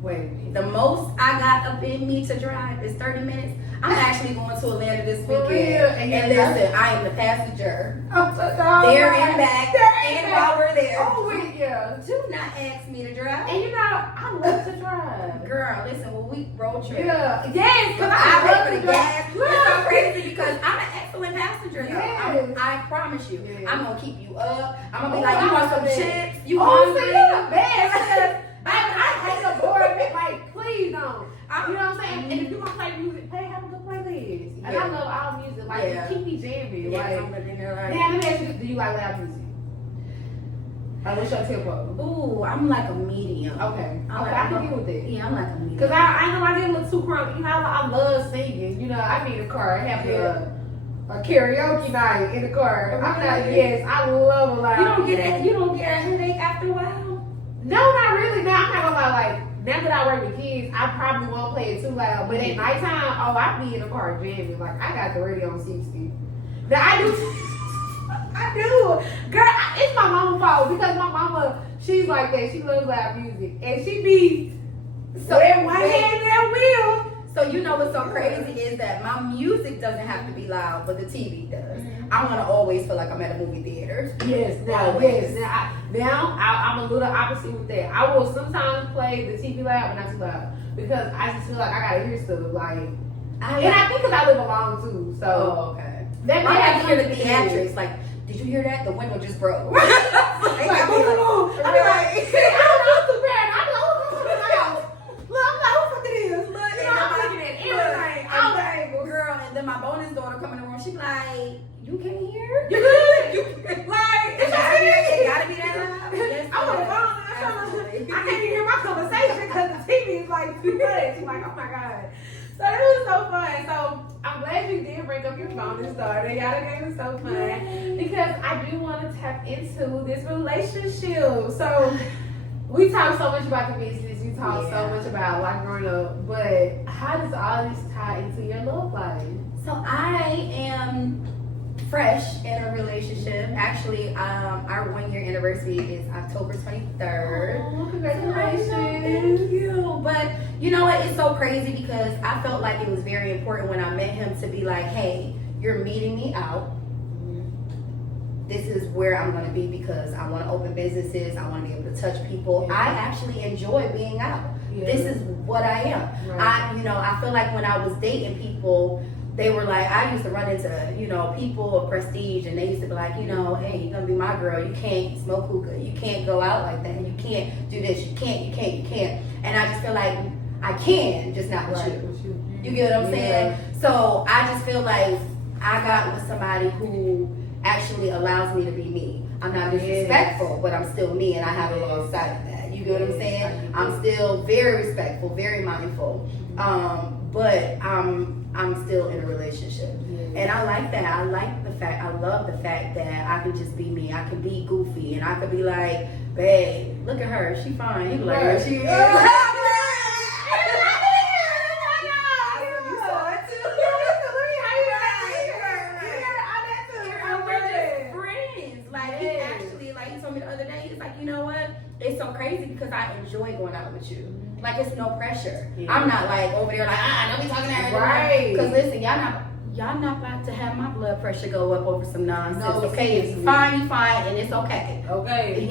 wait, the most I got up in me to drive is 30 minutes. I'm actually going to Atlanta this weekend. And listen, I am the passenger. There and back. And while we're there. Oh, wait, yeah. Do not ask me to drive. And you know, I love to drive. Girl, listen, when we road trip. Yeah. Yes, because I love pay for the gas. It's so crazy because I'm an excellent passenger. Though. Yes. I promise you. Yes. I'm going to keep you up. I'm going to be like, you want some chips? You so hungry? you're the best. I hate the board. Like, please don't. You know what I'm saying? And if you're going to play music, have a good playlist. And I love all music. Like, just keep me jamming. Yeah, Like, let me ask you this. Do you like loud music? Like, what's your tempo? Ooh, I'm like a medium. Okay. I can deal with that. Yeah, I'm like a medium. Because I know I didn't look too crunk. You know, I love singing. You know, I be in the car having a karaoke night in the car. I'm not, yes, I love a loud music. You don't get a headache after a while? No, not really. Now, I'm not gonna lie, like, now that I work with kids, I probably won't play it too loud. But at nighttime, I be in the car jamming. Like, I got the radio on 60. Now, I do. Girl, it's my mama own fault because my mama, she's like that. She loves loud music, and she be so that one hand that wheel. So you know what's so crazy is that my music doesn't have to be loud, but the TV does. I want to always feel like I'm at a movie theater. Yes, now I'm a little opposite with that. I will sometimes play the TV loud, but not too loud, because I just feel like I gotta hear stuff. Like, and I think because I live alone too, so okay. that I may have to hear the something to do. theatrics. Like, did you hear that? The window just broke. Like, boom, boom, boom. I'm like, I don't know what's the brand. I don't know what's the house. Look, I'm like, who fuck it is? Look, and I'm looking at everything. All the angles. Girl, and then my bonus daughter come in the room. She be like, you can't hear? You good? Like, It gotta be that loud. Yes, I'm on the phone. I can't even hear my conversation because the TV is like too much. She's like, oh my god. So it was so fun. So I'm glad you did bring up your bonus daughter. Y'all game was so fun because I do want to tap into this relationship. So we talk so much about the business. You talk so much about like growing up, but how does all this tie into your love life? So I am fresh in a relationship. Actually, our 1 year anniversary is October 23rd. Oh, congratulations. Thank you. But you know what? It's so crazy because I felt like it was very important when I met him to be like, hey, you're meeting me out. This is where I'm going to be because I want to open businesses. I want to be able to touch people. I actually enjoy being out. This is what I am. Right. I feel like when I was dating people, they were like, I used to run into, people of prestige, and they used to be like, hey, you're gonna be my girl. You can't smoke hookah. You can't go out like that. You can't do this. You can't. And I just feel like I can, just not with you. You get what I'm saying? So I just feel like I got with somebody who actually allows me to be me. I'm not disrespectful, but I'm still me, and I have a little side of that. You get what I'm saying? I'm still very respectful, very mindful, but I'm still in a relationship, and I like that. I love the fact that I can just be me. I can be goofy, and I could be like, babe, look at her, she fine. You be like, her, she is. It's so crazy because I enjoy going out with you. Like, it's no pressure. I'm not like over there like, don't be talking to her. Right. Because listen, y'all not about to have my blood pressure go up over some nonsense. No, okay, it's fine, and it's okay. Okay.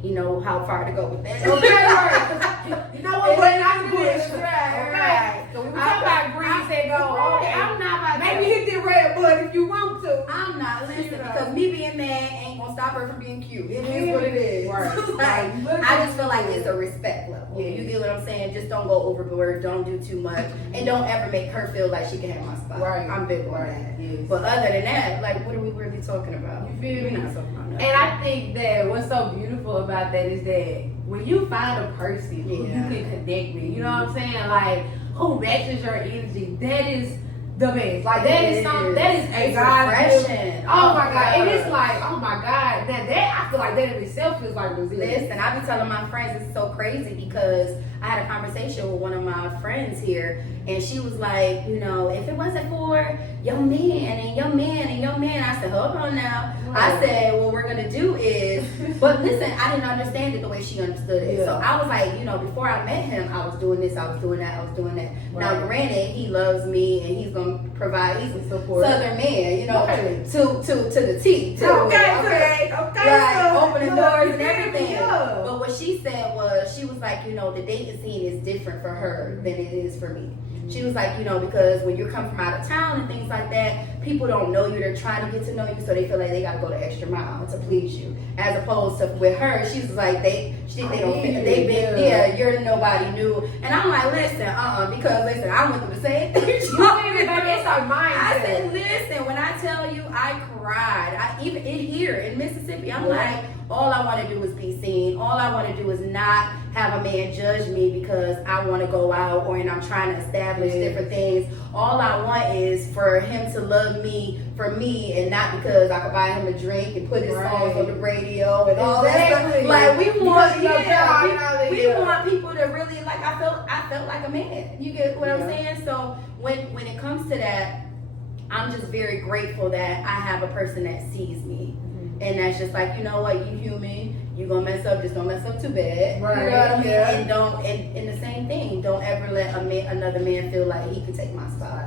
He know how far to go with that. Okay, right. You know what? But not to push. Right. So we talk about grease and go. Okay, I'm not about to. Maybe hit the red button if you want to. I'm not listening because me being mad ain't gonna stop her from being cute. It is what it is. Right. I just feel like it's a respect level. You get what I'm saying? Just don't go overboard. Don't do too much, and don't ever make her feel like she can have my spot. Right. I'm big on that. Yes. But other than that, like, what are we really talking about? You feel me? We're not talking about nothing. And I think that what's so beautiful about that is that when you find a person who you can connect with, you know what I'm saying? Like, who matches your energy, that is the best. Like, that is something, that is a refreshing. Oh my God. And it's like, oh my God, that I feel like that in itself feels like resilience. Listen, I be telling my friends it's so crazy because I had a conversation with one of my friends here, and she was like, if it wasn't for your man and your man and your man, I said, hold on now. I said, what we're gonna do is, but listen, I didn't understand it the way she understood it. So I was like, before I met him, I was doing this, I was doing that, I was doing that. Right. Now, granted, he loves me and he's gonna provide. He's a Southern man, to the T. Okay. Right, opening doors and everything. But what she said was, she was like, the dating scene is different for her than it is for me. She was like, because when you're coming from out of town and things like that, people don't know you. They're trying to get to know you, so they feel like they got to go the extra mile to please you. As opposed to with her, she's like, you're nobody new. And I'm like, listen, because I went through the same thing. It's our mindset. I said, listen, when I tell you I cried, even here in Mississippi, I'm like, all I want to do is be seen. All I want to do is not have a man judge me because I want to go out and I'm trying to establish different things. All I want is for him to love me for me and not because I could buy him a drink and put his songs on the radio and all that stuff. Like, we want, we want people to really, like, I felt like a man. You get what I'm saying? So when it comes to that, I'm just very grateful that I have a person that sees me. And that's just like, you know what, you human, you gonna mess up, just don't mess up too bad. Right. You know what I mean? Yeah. And don't, and the same thing, don't ever let another man feel like he can take my spot.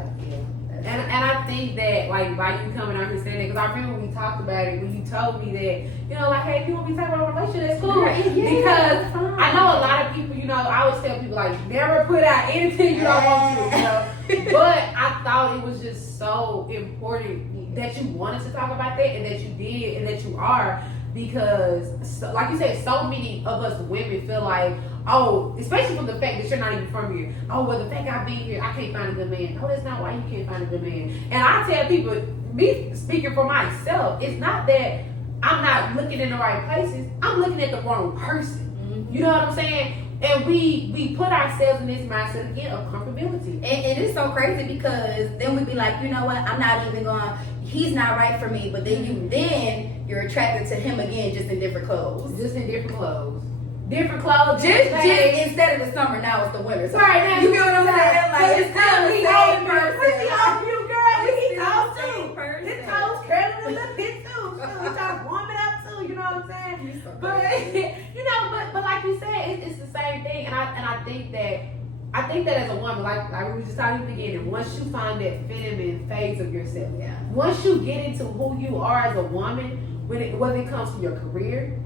And I think that, like, by you coming out here saying that, because I remember when we talked about it, when you told me that, you know, like, hey, if you want to be talking about a relationship, that's cool. Yeah, because I know a lot of people, you know, I always tell people, like, never put out anything you don't want to, you know. But I thought it was just so important that you wanted to talk about that, and that you did, and that you are, because, like you said, so many of us women feel like, oh, especially from the fact that you're not even from here. Oh, well, the fact I've been here, I can't find a good man. No, that's not why you can't find a good man. And I tell people, me speaking for myself, it's not that I'm not looking in the right places. I'm looking at the wrong person. Mm-hmm. You know what I'm saying? And we put ourselves in this mindset again of comfortability. And it's so crazy because then we be like, you know what, I'm not even going, he's not right for me. But then you're attracted to him again, just in different clothes. Just in different clothes. Different clothes. Just instead of the summer, now it's the winter. So right now, you get what I'm saying? Like, it's still the same person. What's he off you, girl? He toes same too. person. His toes curling a little bit too. We start warming up too. You know what I'm saying? So but you know, but like you said, it's the same thing. And I think that as a woman, like we were just talking at the beginning, once you find that feminine phase of yourself, once you get into who you are as a woman, whether it comes to your career.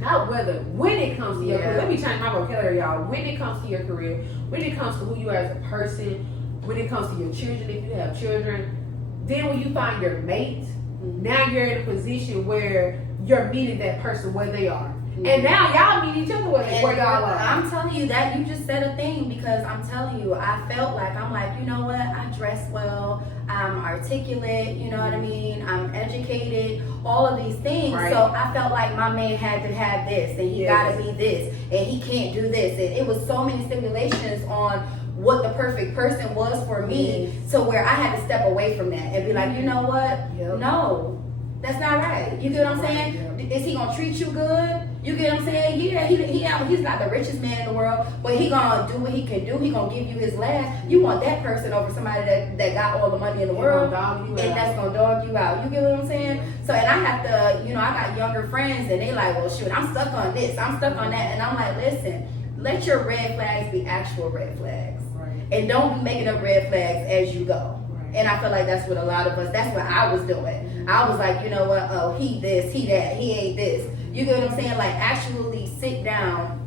Not whether, when it comes to your career. Let me change my vocabulary, y'all. When it comes to your career, when it comes to who you are as a person, when it comes to your children, if you have children, then when you find your mate, now you're in a position where you're meeting that person where they are. And now y'all meet each other where y'all are. I'm telling you that you just said a thing, because I'm telling you, I felt like, I'm like, you know what, I dress well, I'm articulate, you know what I mean, I'm educated, all of these things. Right. So I felt like my man had to have this, and he gotta be this, and he can't do this. And it was so many stipulations on what the perfect person was for me, to where I had to step away from that and be like, you know what, no, that's not right. You get what I'm saying? Is he gonna treat you good? You get what I'm saying? Yeah, he's not the richest man in the world, but he gonna do what he can do. He gonna give you his last. You want that person over somebody that got all the money in the world, and that's gonna dog you out. You get what I'm saying? So, and I have to, you know, I got younger friends, and they like, well, shoot, I'm stuck on this, I'm stuck on that, and I'm like, listen, let your red flags be actual red flags, and don't be making up red flags as you go. And I feel like that's what a lot of us, that's what I was doing. I was like, you know what, oh, he this, he that, he ain't this. You get what I'm saying? Like, actually sit down,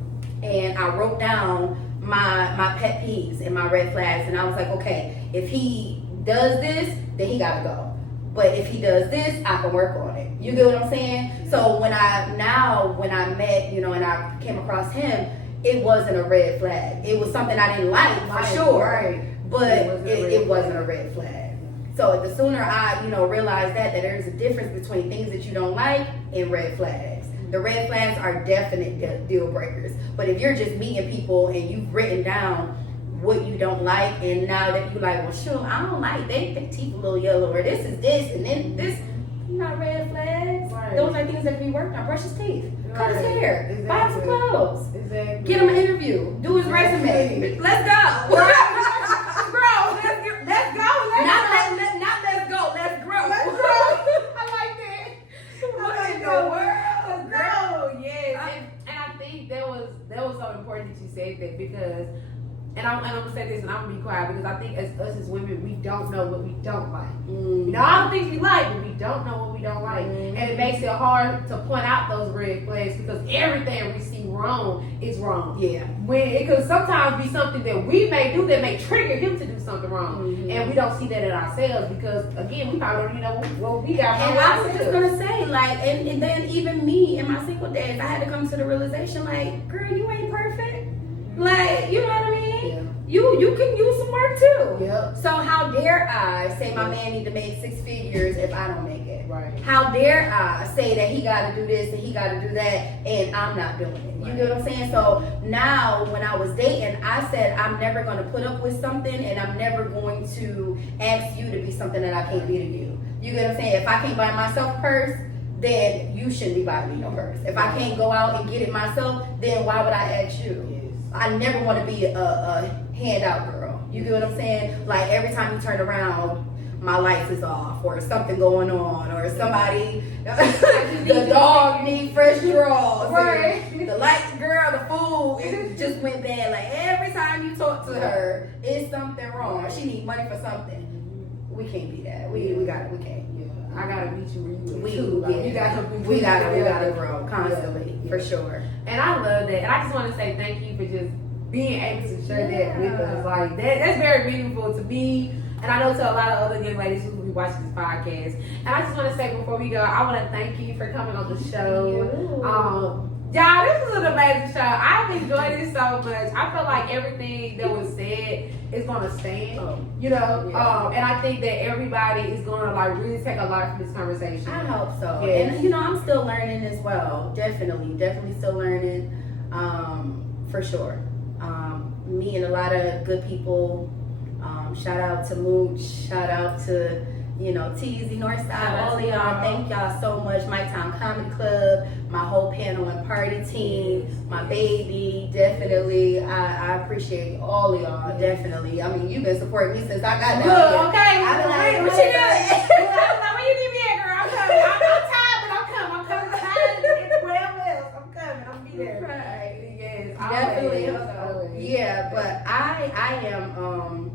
and I wrote down my pet peeves and my red flags. And I was like, okay, if he does this, then he gotta go. But if he does this, I can work on it. You get what I'm saying? So when I met, you know, and I came across him, it wasn't a red flag. It was something I didn't like, for sure. But it wasn't a red flag. So the sooner I, you know, realize that there's a difference between things that you don't like and red flags. The red flags are definite deal breakers. But if you're just meeting people and you've written down what you don't like, and now that you're like, well, sure, I don't like they teeth a little yellow, or this is this, and then this, not red flags. Those are things that can be worked on. Brush his teeth, cut his hair, buy him some clothes, get him an interview, do his resume. Let's go. Bro, let's go. Not let's go. Let's grow. Let's grow. I like that. What in the world? No, yes. And I think that was so important that you said that, because, and I'm gonna say this, and I'm gonna be quiet, because I think as us as women, we don't know what we don't like. You know, all the things we like, but we don't know what we don't like, and it makes it hard to point out those red flags, because everything we see wrong is wrong. Yeah. When it could sometimes be something that we may do that may trigger him to do something wrong, and we don't see that in ourselves, because again, we probably don't even know what we got wrong. And I was just gonna say, like, and then even me in my single days, I had to come to the realization, like, girl, you ain't perfect. Like, you know what I mean? Yeah. You can use some work too. Yep. So how dare I say my man need to make 6 figures if I don't make it? Right. How dare I say that he got to do this and he got to do that, and I'm not doing it? You get what I'm saying? So now when I was dating, I said I'm never going to put up with something, and I'm never going to ask you to be something that I can't be to you. You get what I'm saying? If I can't buy myself a purse, then you shouldn't be buying me no purse. If I can't go out and get it myself, then why would I ask you? I never want to be a handout girl. You get what I'm saying? Like, every time you turn around, my lights is off, or something going on, or somebody, the dog need fresh drawers, right? The lights, girl, the food, it just went bad. Like every time you talk to her, it's something wrong. She need money for something. We can't be that. We can't. I gotta meet you where you We gotta grow constantly, for sure. And I love that. And I just want to say thank you for just being able to share that with us. Like that's very meaningful to me, and I know to a lot of other young ladies who will be watching this podcast. And I just want to say before we go, I want to thank you for coming on the show. Y'all, this is an amazing show. I've enjoyed it so much. I feel like everything that was said is gonna stand, you know. And I think that everybody is gonna like really take a lot from this conversation. I hope so. Yes. And you know, I'm still learning as well. Definitely still learning. For sure. Meeting a lot of good people. Shout out to Mooch. Shout out to TZ Northside, all of y'all. Thank y'all so much. My Town Comedy Club, my whole panel and party team, my baby, definitely. I appreciate all of y'all, definitely. I mean, you've been supporting me since I got down here. Okay. I've been like, what you doing? Where you need me at, girl? I'm coming. I'm tired, but I'm coming. I'm coming tired. Whatever else, I'm coming. I'll be there. Right. Yes, Definitely. always. Yeah, but I am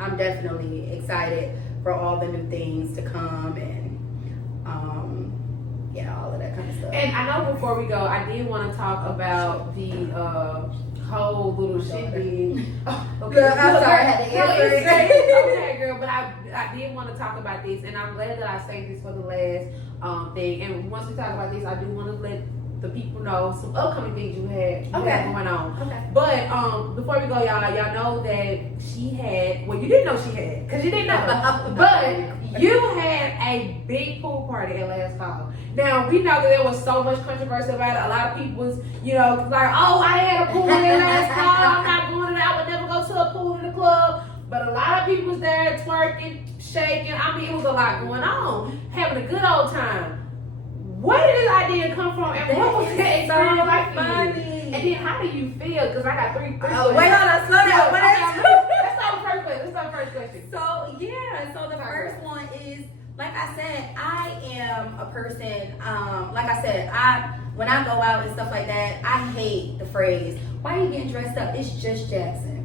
I'm definitely excited for all the new things to come and all of that kind of stuff. And I know before we go, I did want to talk about the whole little shindig. Okay. I'm sorry, I had to answer it. Okay, girl, but I did want to talk about this, and I'm glad that I saved this for the last thing. And once we talk about this, I do want to let the people know some upcoming things you have going on. Okay. But before we go, y'all know that she had, well, you didn't know she had, because you didn't know, but you had a big pool party at last fall. Now, we know that there was so much controversy about it. A lot of people was, like, oh, I had a pool at last fall, I'm not going to that, I would never go to a pool in the club. But a lot of people was there twerking, shaking. I mean, it was a lot going on, having a good old time. Where did this idea come from, and what was that experience like for you? And then how do you feel? Because I got three Oh, wait, hold on, slow down. Let's start with the first question. So the first one is, like I said, I am a person, like I said, when I go out and stuff like that, I hate the phrase, why are you getting dressed up? It's just Jackson.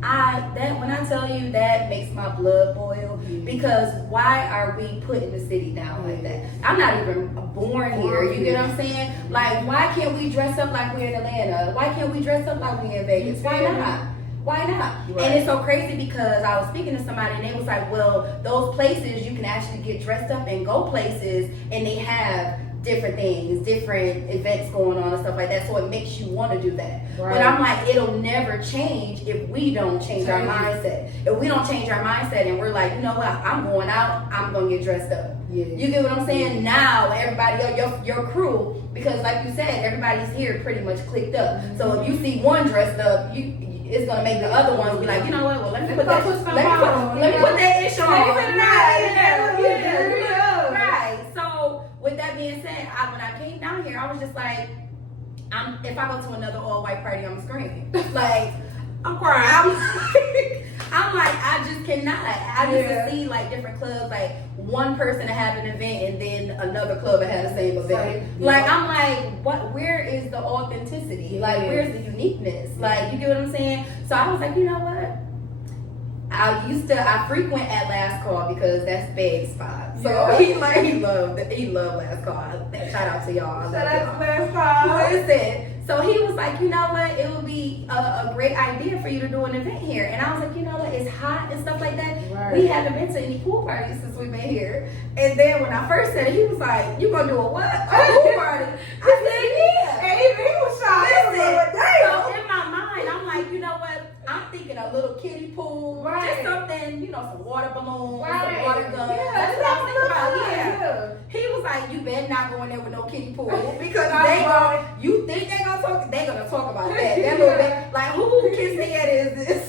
When I tell you, that makes my blood boil, because why are we putting the city down like that? I'm not even born here, you get what I'm saying? Like, why can't we dress up like we're in Atlanta? Why can't we dress up like we're in Vegas? Why not? Why not? Right. And it's so crazy because I was speaking to somebody and they was like, well, those places you can actually get dressed up and go places, and they have different things, different events going on and stuff like that, so it makes you want to do that. Right. But I'm like, it'll never change if we don't change our mindset. If we don't change our mindset and we're like, you know what, I'm going out, I'm going to get dressed up. Yeah. You get what I'm saying? Now, everybody, your crew, because like you said, everybody's here pretty much clicked up. Mm-hmm. So if you see one dressed up, it's gonna make the other ones be like, you know what? Well, let me put that issue on. Right. So with that being said, when I came down here, I was just like, if I go to another all-white party, I'm screaming. Like, I'm crying. I'm like, I just cannot. I used to see like different clubs, like one person to have an event and then another club that had the same event. Yeah. Like, I'm like, where is the authenticity? Like, where's the uniqueness? Like, you get what I'm saying? So I was like, you know what? I frequent at Last Call because that's Bag's spot. So he loved Last Call. Shout out to y'all. Shout out to Last Call. Listen. So he was like, you know what? It would be a great idea for you to do an event here. And I was like, you know what? It's hot and stuff like that. Right. We haven't been to any pool parties since we've been here. And then when I first said it, he was like, you gonna do a what? A pool party? I said, yeah. And even he was shocked. So in my mind, I'm like, you know what? I'm thinking a little kiddie pool, just something, some water balloons, some water guns. Yeah, that's what I'm thinking about. Yeah. He was like, you better not go in there with no kiddie pool because you think they're gonna talk? They're gonna talk about that. That little bit, like, who kids head is this?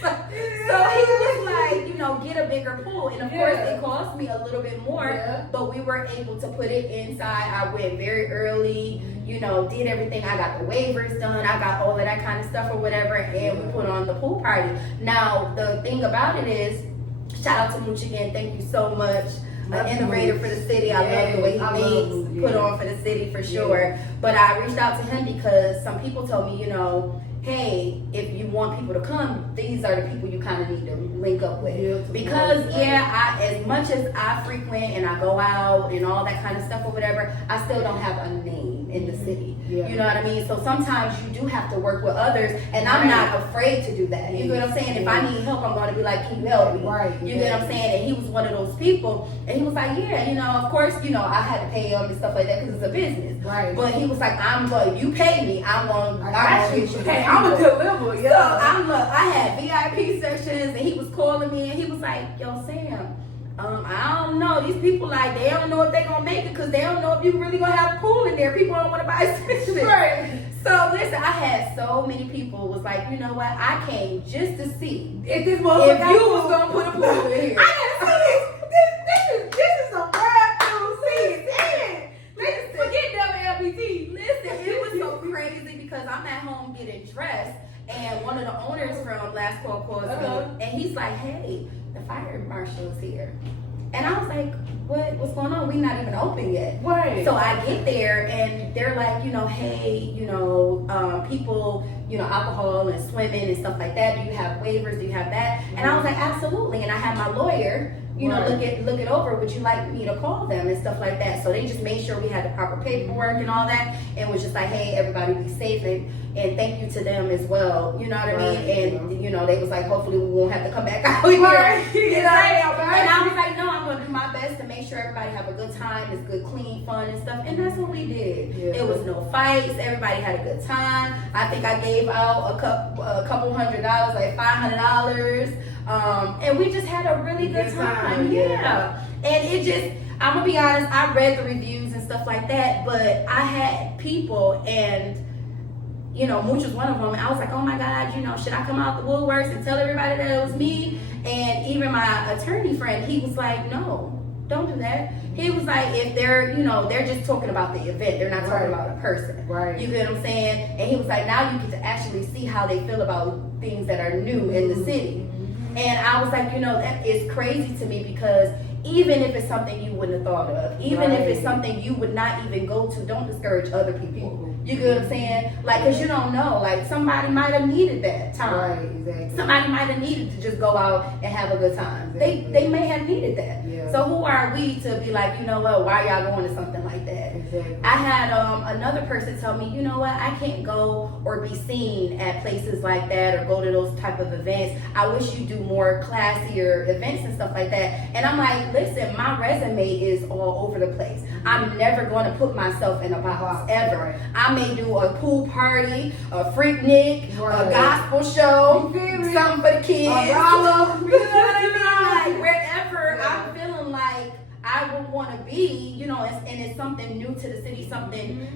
So he was like, get a bigger pool, and of course it cost me a little bit more, but we were able to put it inside. I went very early. Did everything. I got the waivers done. I got all of that kind of stuff or whatever, and we put on the pool party. Now, the thing about it is, Shout out to Mooch again. Thank you so much. An innovator for the city. I love the way he thinks, put on for the city for sure. But I reached out to him because some people told me, hey, if you want people to come, these are the people you kind of need to link up with. Because as much as I frequent and I go out and all that kind of stuff or whatever, I still don't have a name in the city. You know what I mean? So sometimes you do have to work with others, and I'm not afraid to do that. You get what I'm saying? If I need help, I'm going to be like, can you help me? You get what I'm saying? And he was one of those people, and he was like, of course, I had to pay him and stuff like that because it's a business. But he was like, if you pay me, I'm going to I'm a deliver, So I had VIP sessions, and he was calling me, and he was like, yo, Sam, I don't know. These people, they don't know if they're going to make it because they don't know if you really going to have a pool in there. People don't want to buy sessions. So, listen, I had so many people was like, you know what? I came just to see if you was going to put a pool in here. I gotta see this. This is some brand new season. Forget WLBT. Listen, it was so crazy because I'm at home getting dressed, and one of the owners from Last Call calls me, and he's like, hey, the fire marshal is here. And I was like, what's going on? We're not even open yet. So I get there, and they're like, hey, people, alcohol and swimming and stuff like that. Do you have waivers? Do you have that? And I was like, absolutely. And I had my lawyer, look it over. Would you like me to call them and stuff like that? So they just made sure we had the proper paperwork and all that, and was just like, hey, everybody be safe, and thank you to them as well. You know what I mean? And they was like, hopefully we won't have to come back out here. And I was like, no, I'm gonna do my best to make sure everybody have a good time. It's good, clean, fun and stuff. And that's what we did. It was no fights. Everybody had a good time. I think I gave out a couple $100, like $500. And we just had a really good time. And it just, I'm gonna be honest, I read the reviews and stuff like that, but I had people, and Mooch was one of them, and I was like, oh my God, should I come out the woodworks and tell everybody that it was me? And even my attorney friend, he was like, no, don't do that. He was like, if they're, they're just talking about the event, they're not talking about a person. You get what I'm saying? And he was like, now you get to actually see how they feel about things that are new in the city. And I was like, that is crazy to me, because even if it's something you wouldn't have thought of, even if it's something you would not even go to, don't discourage other people. You get what I'm saying? Because you don't know. Somebody might have needed that time. Somebody might have needed to just go out and have a good time. They may have needed that. So who are we to be like, why y'all going to something like that? I had another person tell me, I can't go or be seen at places like that or go to those type of events. I wish you do more classier events and stuff like that. And I'm like, listen, my resume is all over the place. I'm never going to put myself in a box, ever. I may do a pool party, a freaknik, a gospel show, something for the kids. You know what I mean? Wherever I'm feeling like I would want to be, and it's something new to the city,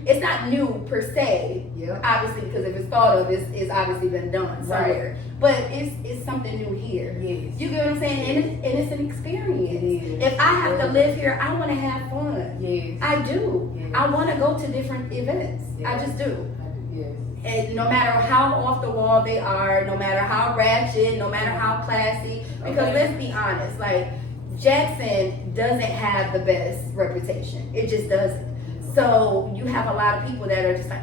it's not new per se, obviously, because if it's thought of, it's obviously been done somewhere. But it's something new here. You get what I'm saying? And it's an experience. If I have to live here, I want to have fun. I do. I want to go to different events. I just do. And no matter how off the wall they are, no matter how ratchet, no matter how classy, because let's be honest, Jackson doesn't have the best reputation. It just doesn't. So you have a lot of people that are just like,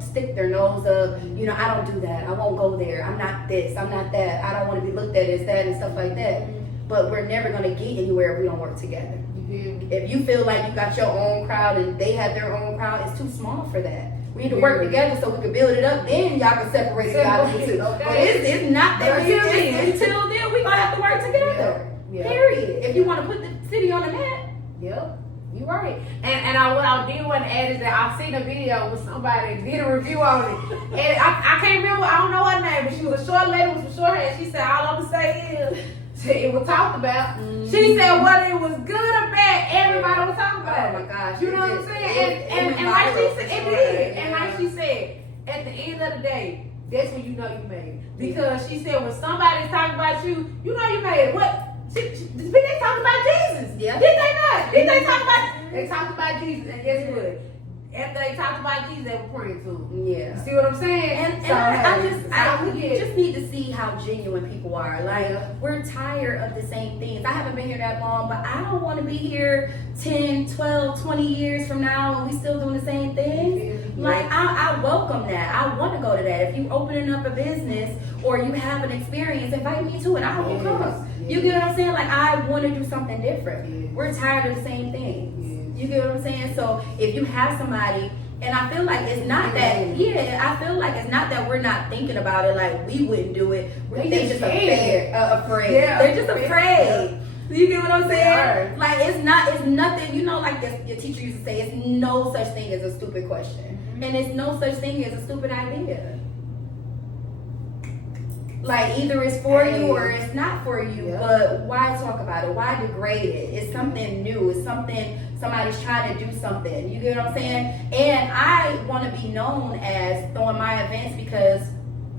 stick their nose up. I don't do that. I won't go there. I'm not this. I'm not that. I don't want to be looked at as that and stuff like that. But we're never going to get anywhere if we don't work together. If you feel like you got your own crowd and they have their own crowd, it's too small for that. We need to work together so we can build it up. Then y'all can separate it out of the two. But it's not that. Until then, we're going to have to work together. Period. If you want to put the city on the map. You're right. And what I did want to add is that I've seen a video with somebody did a review on it. And I can't remember, I don't know her name, but she was a short lady with some short hair. She said, all I'm going to say is, it was talked about. She said, whether it was good or bad, everybody was talking about it. Oh my gosh. You know what I'm saying? And like she said, it did. And like she said, at the end of the day, that's when you know you made it. Because she said, when somebody's talking about you, you know you made it. What? They talked about Jesus. Did they not? Did they talk about? They talked about Jesus, and guess what? after they talked about Jesus, they were praying to him. Yeah. You see what I'm saying? And So, I just need to see how genuine people are. Like, we're tired of the same things. I haven't been here that long, but I don't want to be here 10, 12, 20 years from now and we still doing the same things. Like, I welcome that. I want to go to that. If you opening up a business or you have an experience, invite me to it. I will come. You get what I'm saying? Like, I want to do something different. We're tired of the same things. You get what I'm saying? So if you have somebody, and I feel like it's not that, I feel like it's not that we're not thinking about it, like we wouldn't do it. They're just afraid. Yeah. They're just afraid. You get what I'm saying? Like it's nothing, you know, like your teacher used to say, it's no such thing as a stupid question. And it's no such thing as a stupid idea. Like either it's for you or it's not for you, but why talk about it? Why degrade it? It's something new. It's something somebody's trying to do something. You get what I'm saying? And I want to be known as throwing my events because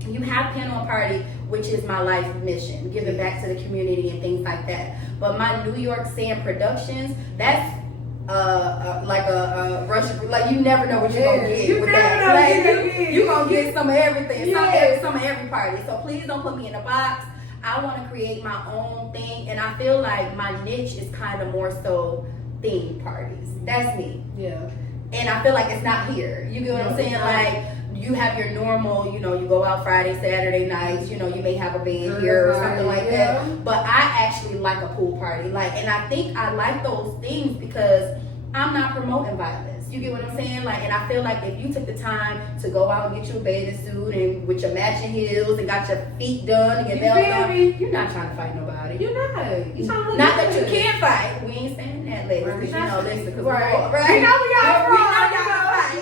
you have Panel and Party, which is my life mission, giving back to the community and things like that. But my New York Sam Productions, that's like a rush, like you never know what you're gonna get with that. Like you gonna get some of everything, some of every party. So please don't put me in a box. I want to create my own thing, and I feel like my niche is kind of more so themed parties. That's me. Yeah. And I feel like it's not here. You get what I'm saying? Like you have your normal, you know, you go out Friday, Saturday nights, you know, you may have a band here or something like that. But I actually like a pool party. Like, and I think I like those things because I'm not promoting violence. You get what I'm saying? Like, and I feel like if you took the time to go out and get you a bathing suit and with your matching heels and got your feet done and your nails done, you're not trying to fight nobody. You're not. You're trying to look not that good. you can't fight. We ain't saying that, ladies. Because you know, listen, because right. right? You know we all we know y'all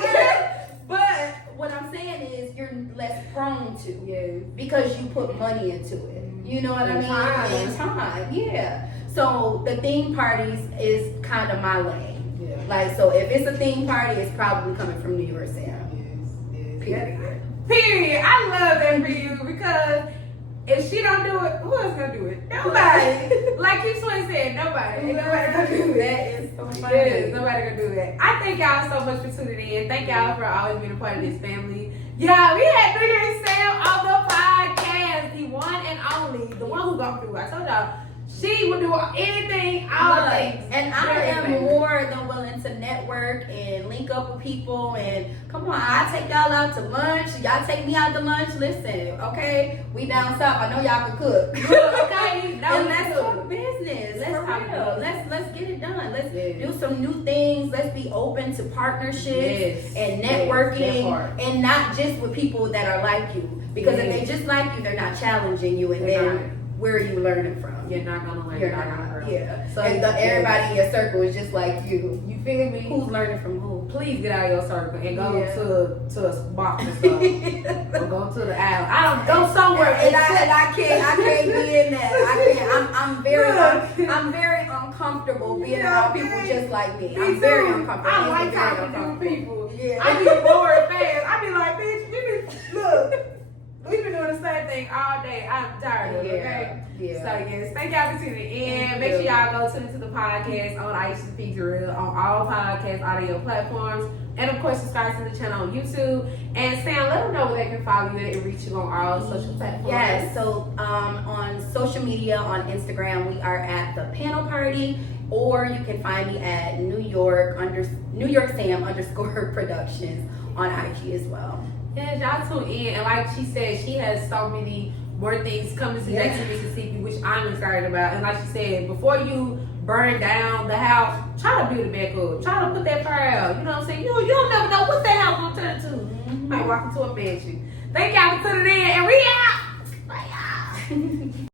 fight. But what I'm saying is you're less prone to because you put money into it. You know what I mean? And time, So the theme parties is kind of my lane. Like, so if it's a theme party, it's probably coming from New York Sam. Period. I love that for you because if she don't do it, who else gonna do it? Nobody. Like you Swin said, nobody. Ain't nobody gonna do it. That is so funny. Yes, nobody gonna do that. I thank y'all so much for tuning in. Thank y'all for always being a part of this family. Yeah, we had New York Sam on the podcast, the one and only, the one who go through. I told y'all. She would do anything, all things. And I am more than willing to network and link up with people. And come on, I take y'all out to lunch. Y'all take me out to lunch. Listen, okay? We down south. I know y'all can cook. Okay? And let's talk business. Let's get it done. Let's do some new things. Let's be open to partnerships and networking. And not just with people that are like you. Because if they just like you, they're not challenging you. And then where are you learning from? You're not gonna learn. You're not gonna learn. So and everybody in your circle is just like you. You feel me? Who's learning from who? Please get out of your circle and go to a box or something. Or go to the alley. I don't go somewhere. And I can't be in that. I can't. I'm very uncomfortable being around people just like me. I'm very uncomfortable. I like talking to people. Yeah. I be bored fast. I be like, bitch, look. We've been doing the same thing all day. I'm tired of it, okay? Yeah. So, yes, thank y'all for tuning in. Make sure y'all go tune into the podcast on Aisha Speaks Real on all podcast audio platforms. And, of course, subscribe to the channel on YouTube. And, Sam, let them know where they can follow you and reach you on all social platforms. Yes, so on social media, on Instagram, we are at The Panel Party. Or you can find me at New York Sam _ Productions on IG as well. Yeah, y'all tune in. And like she said, she has so many more things coming to Jackson, Mississippi, which I'm excited about. And like she said, before you burn down the house, try to build it back up. Try to put that fire out. You know what I'm saying? You don't never know what that house gonna turn to. You might walk into a mansion. Thank y'all for tuning in, and we out. Bye, y'all.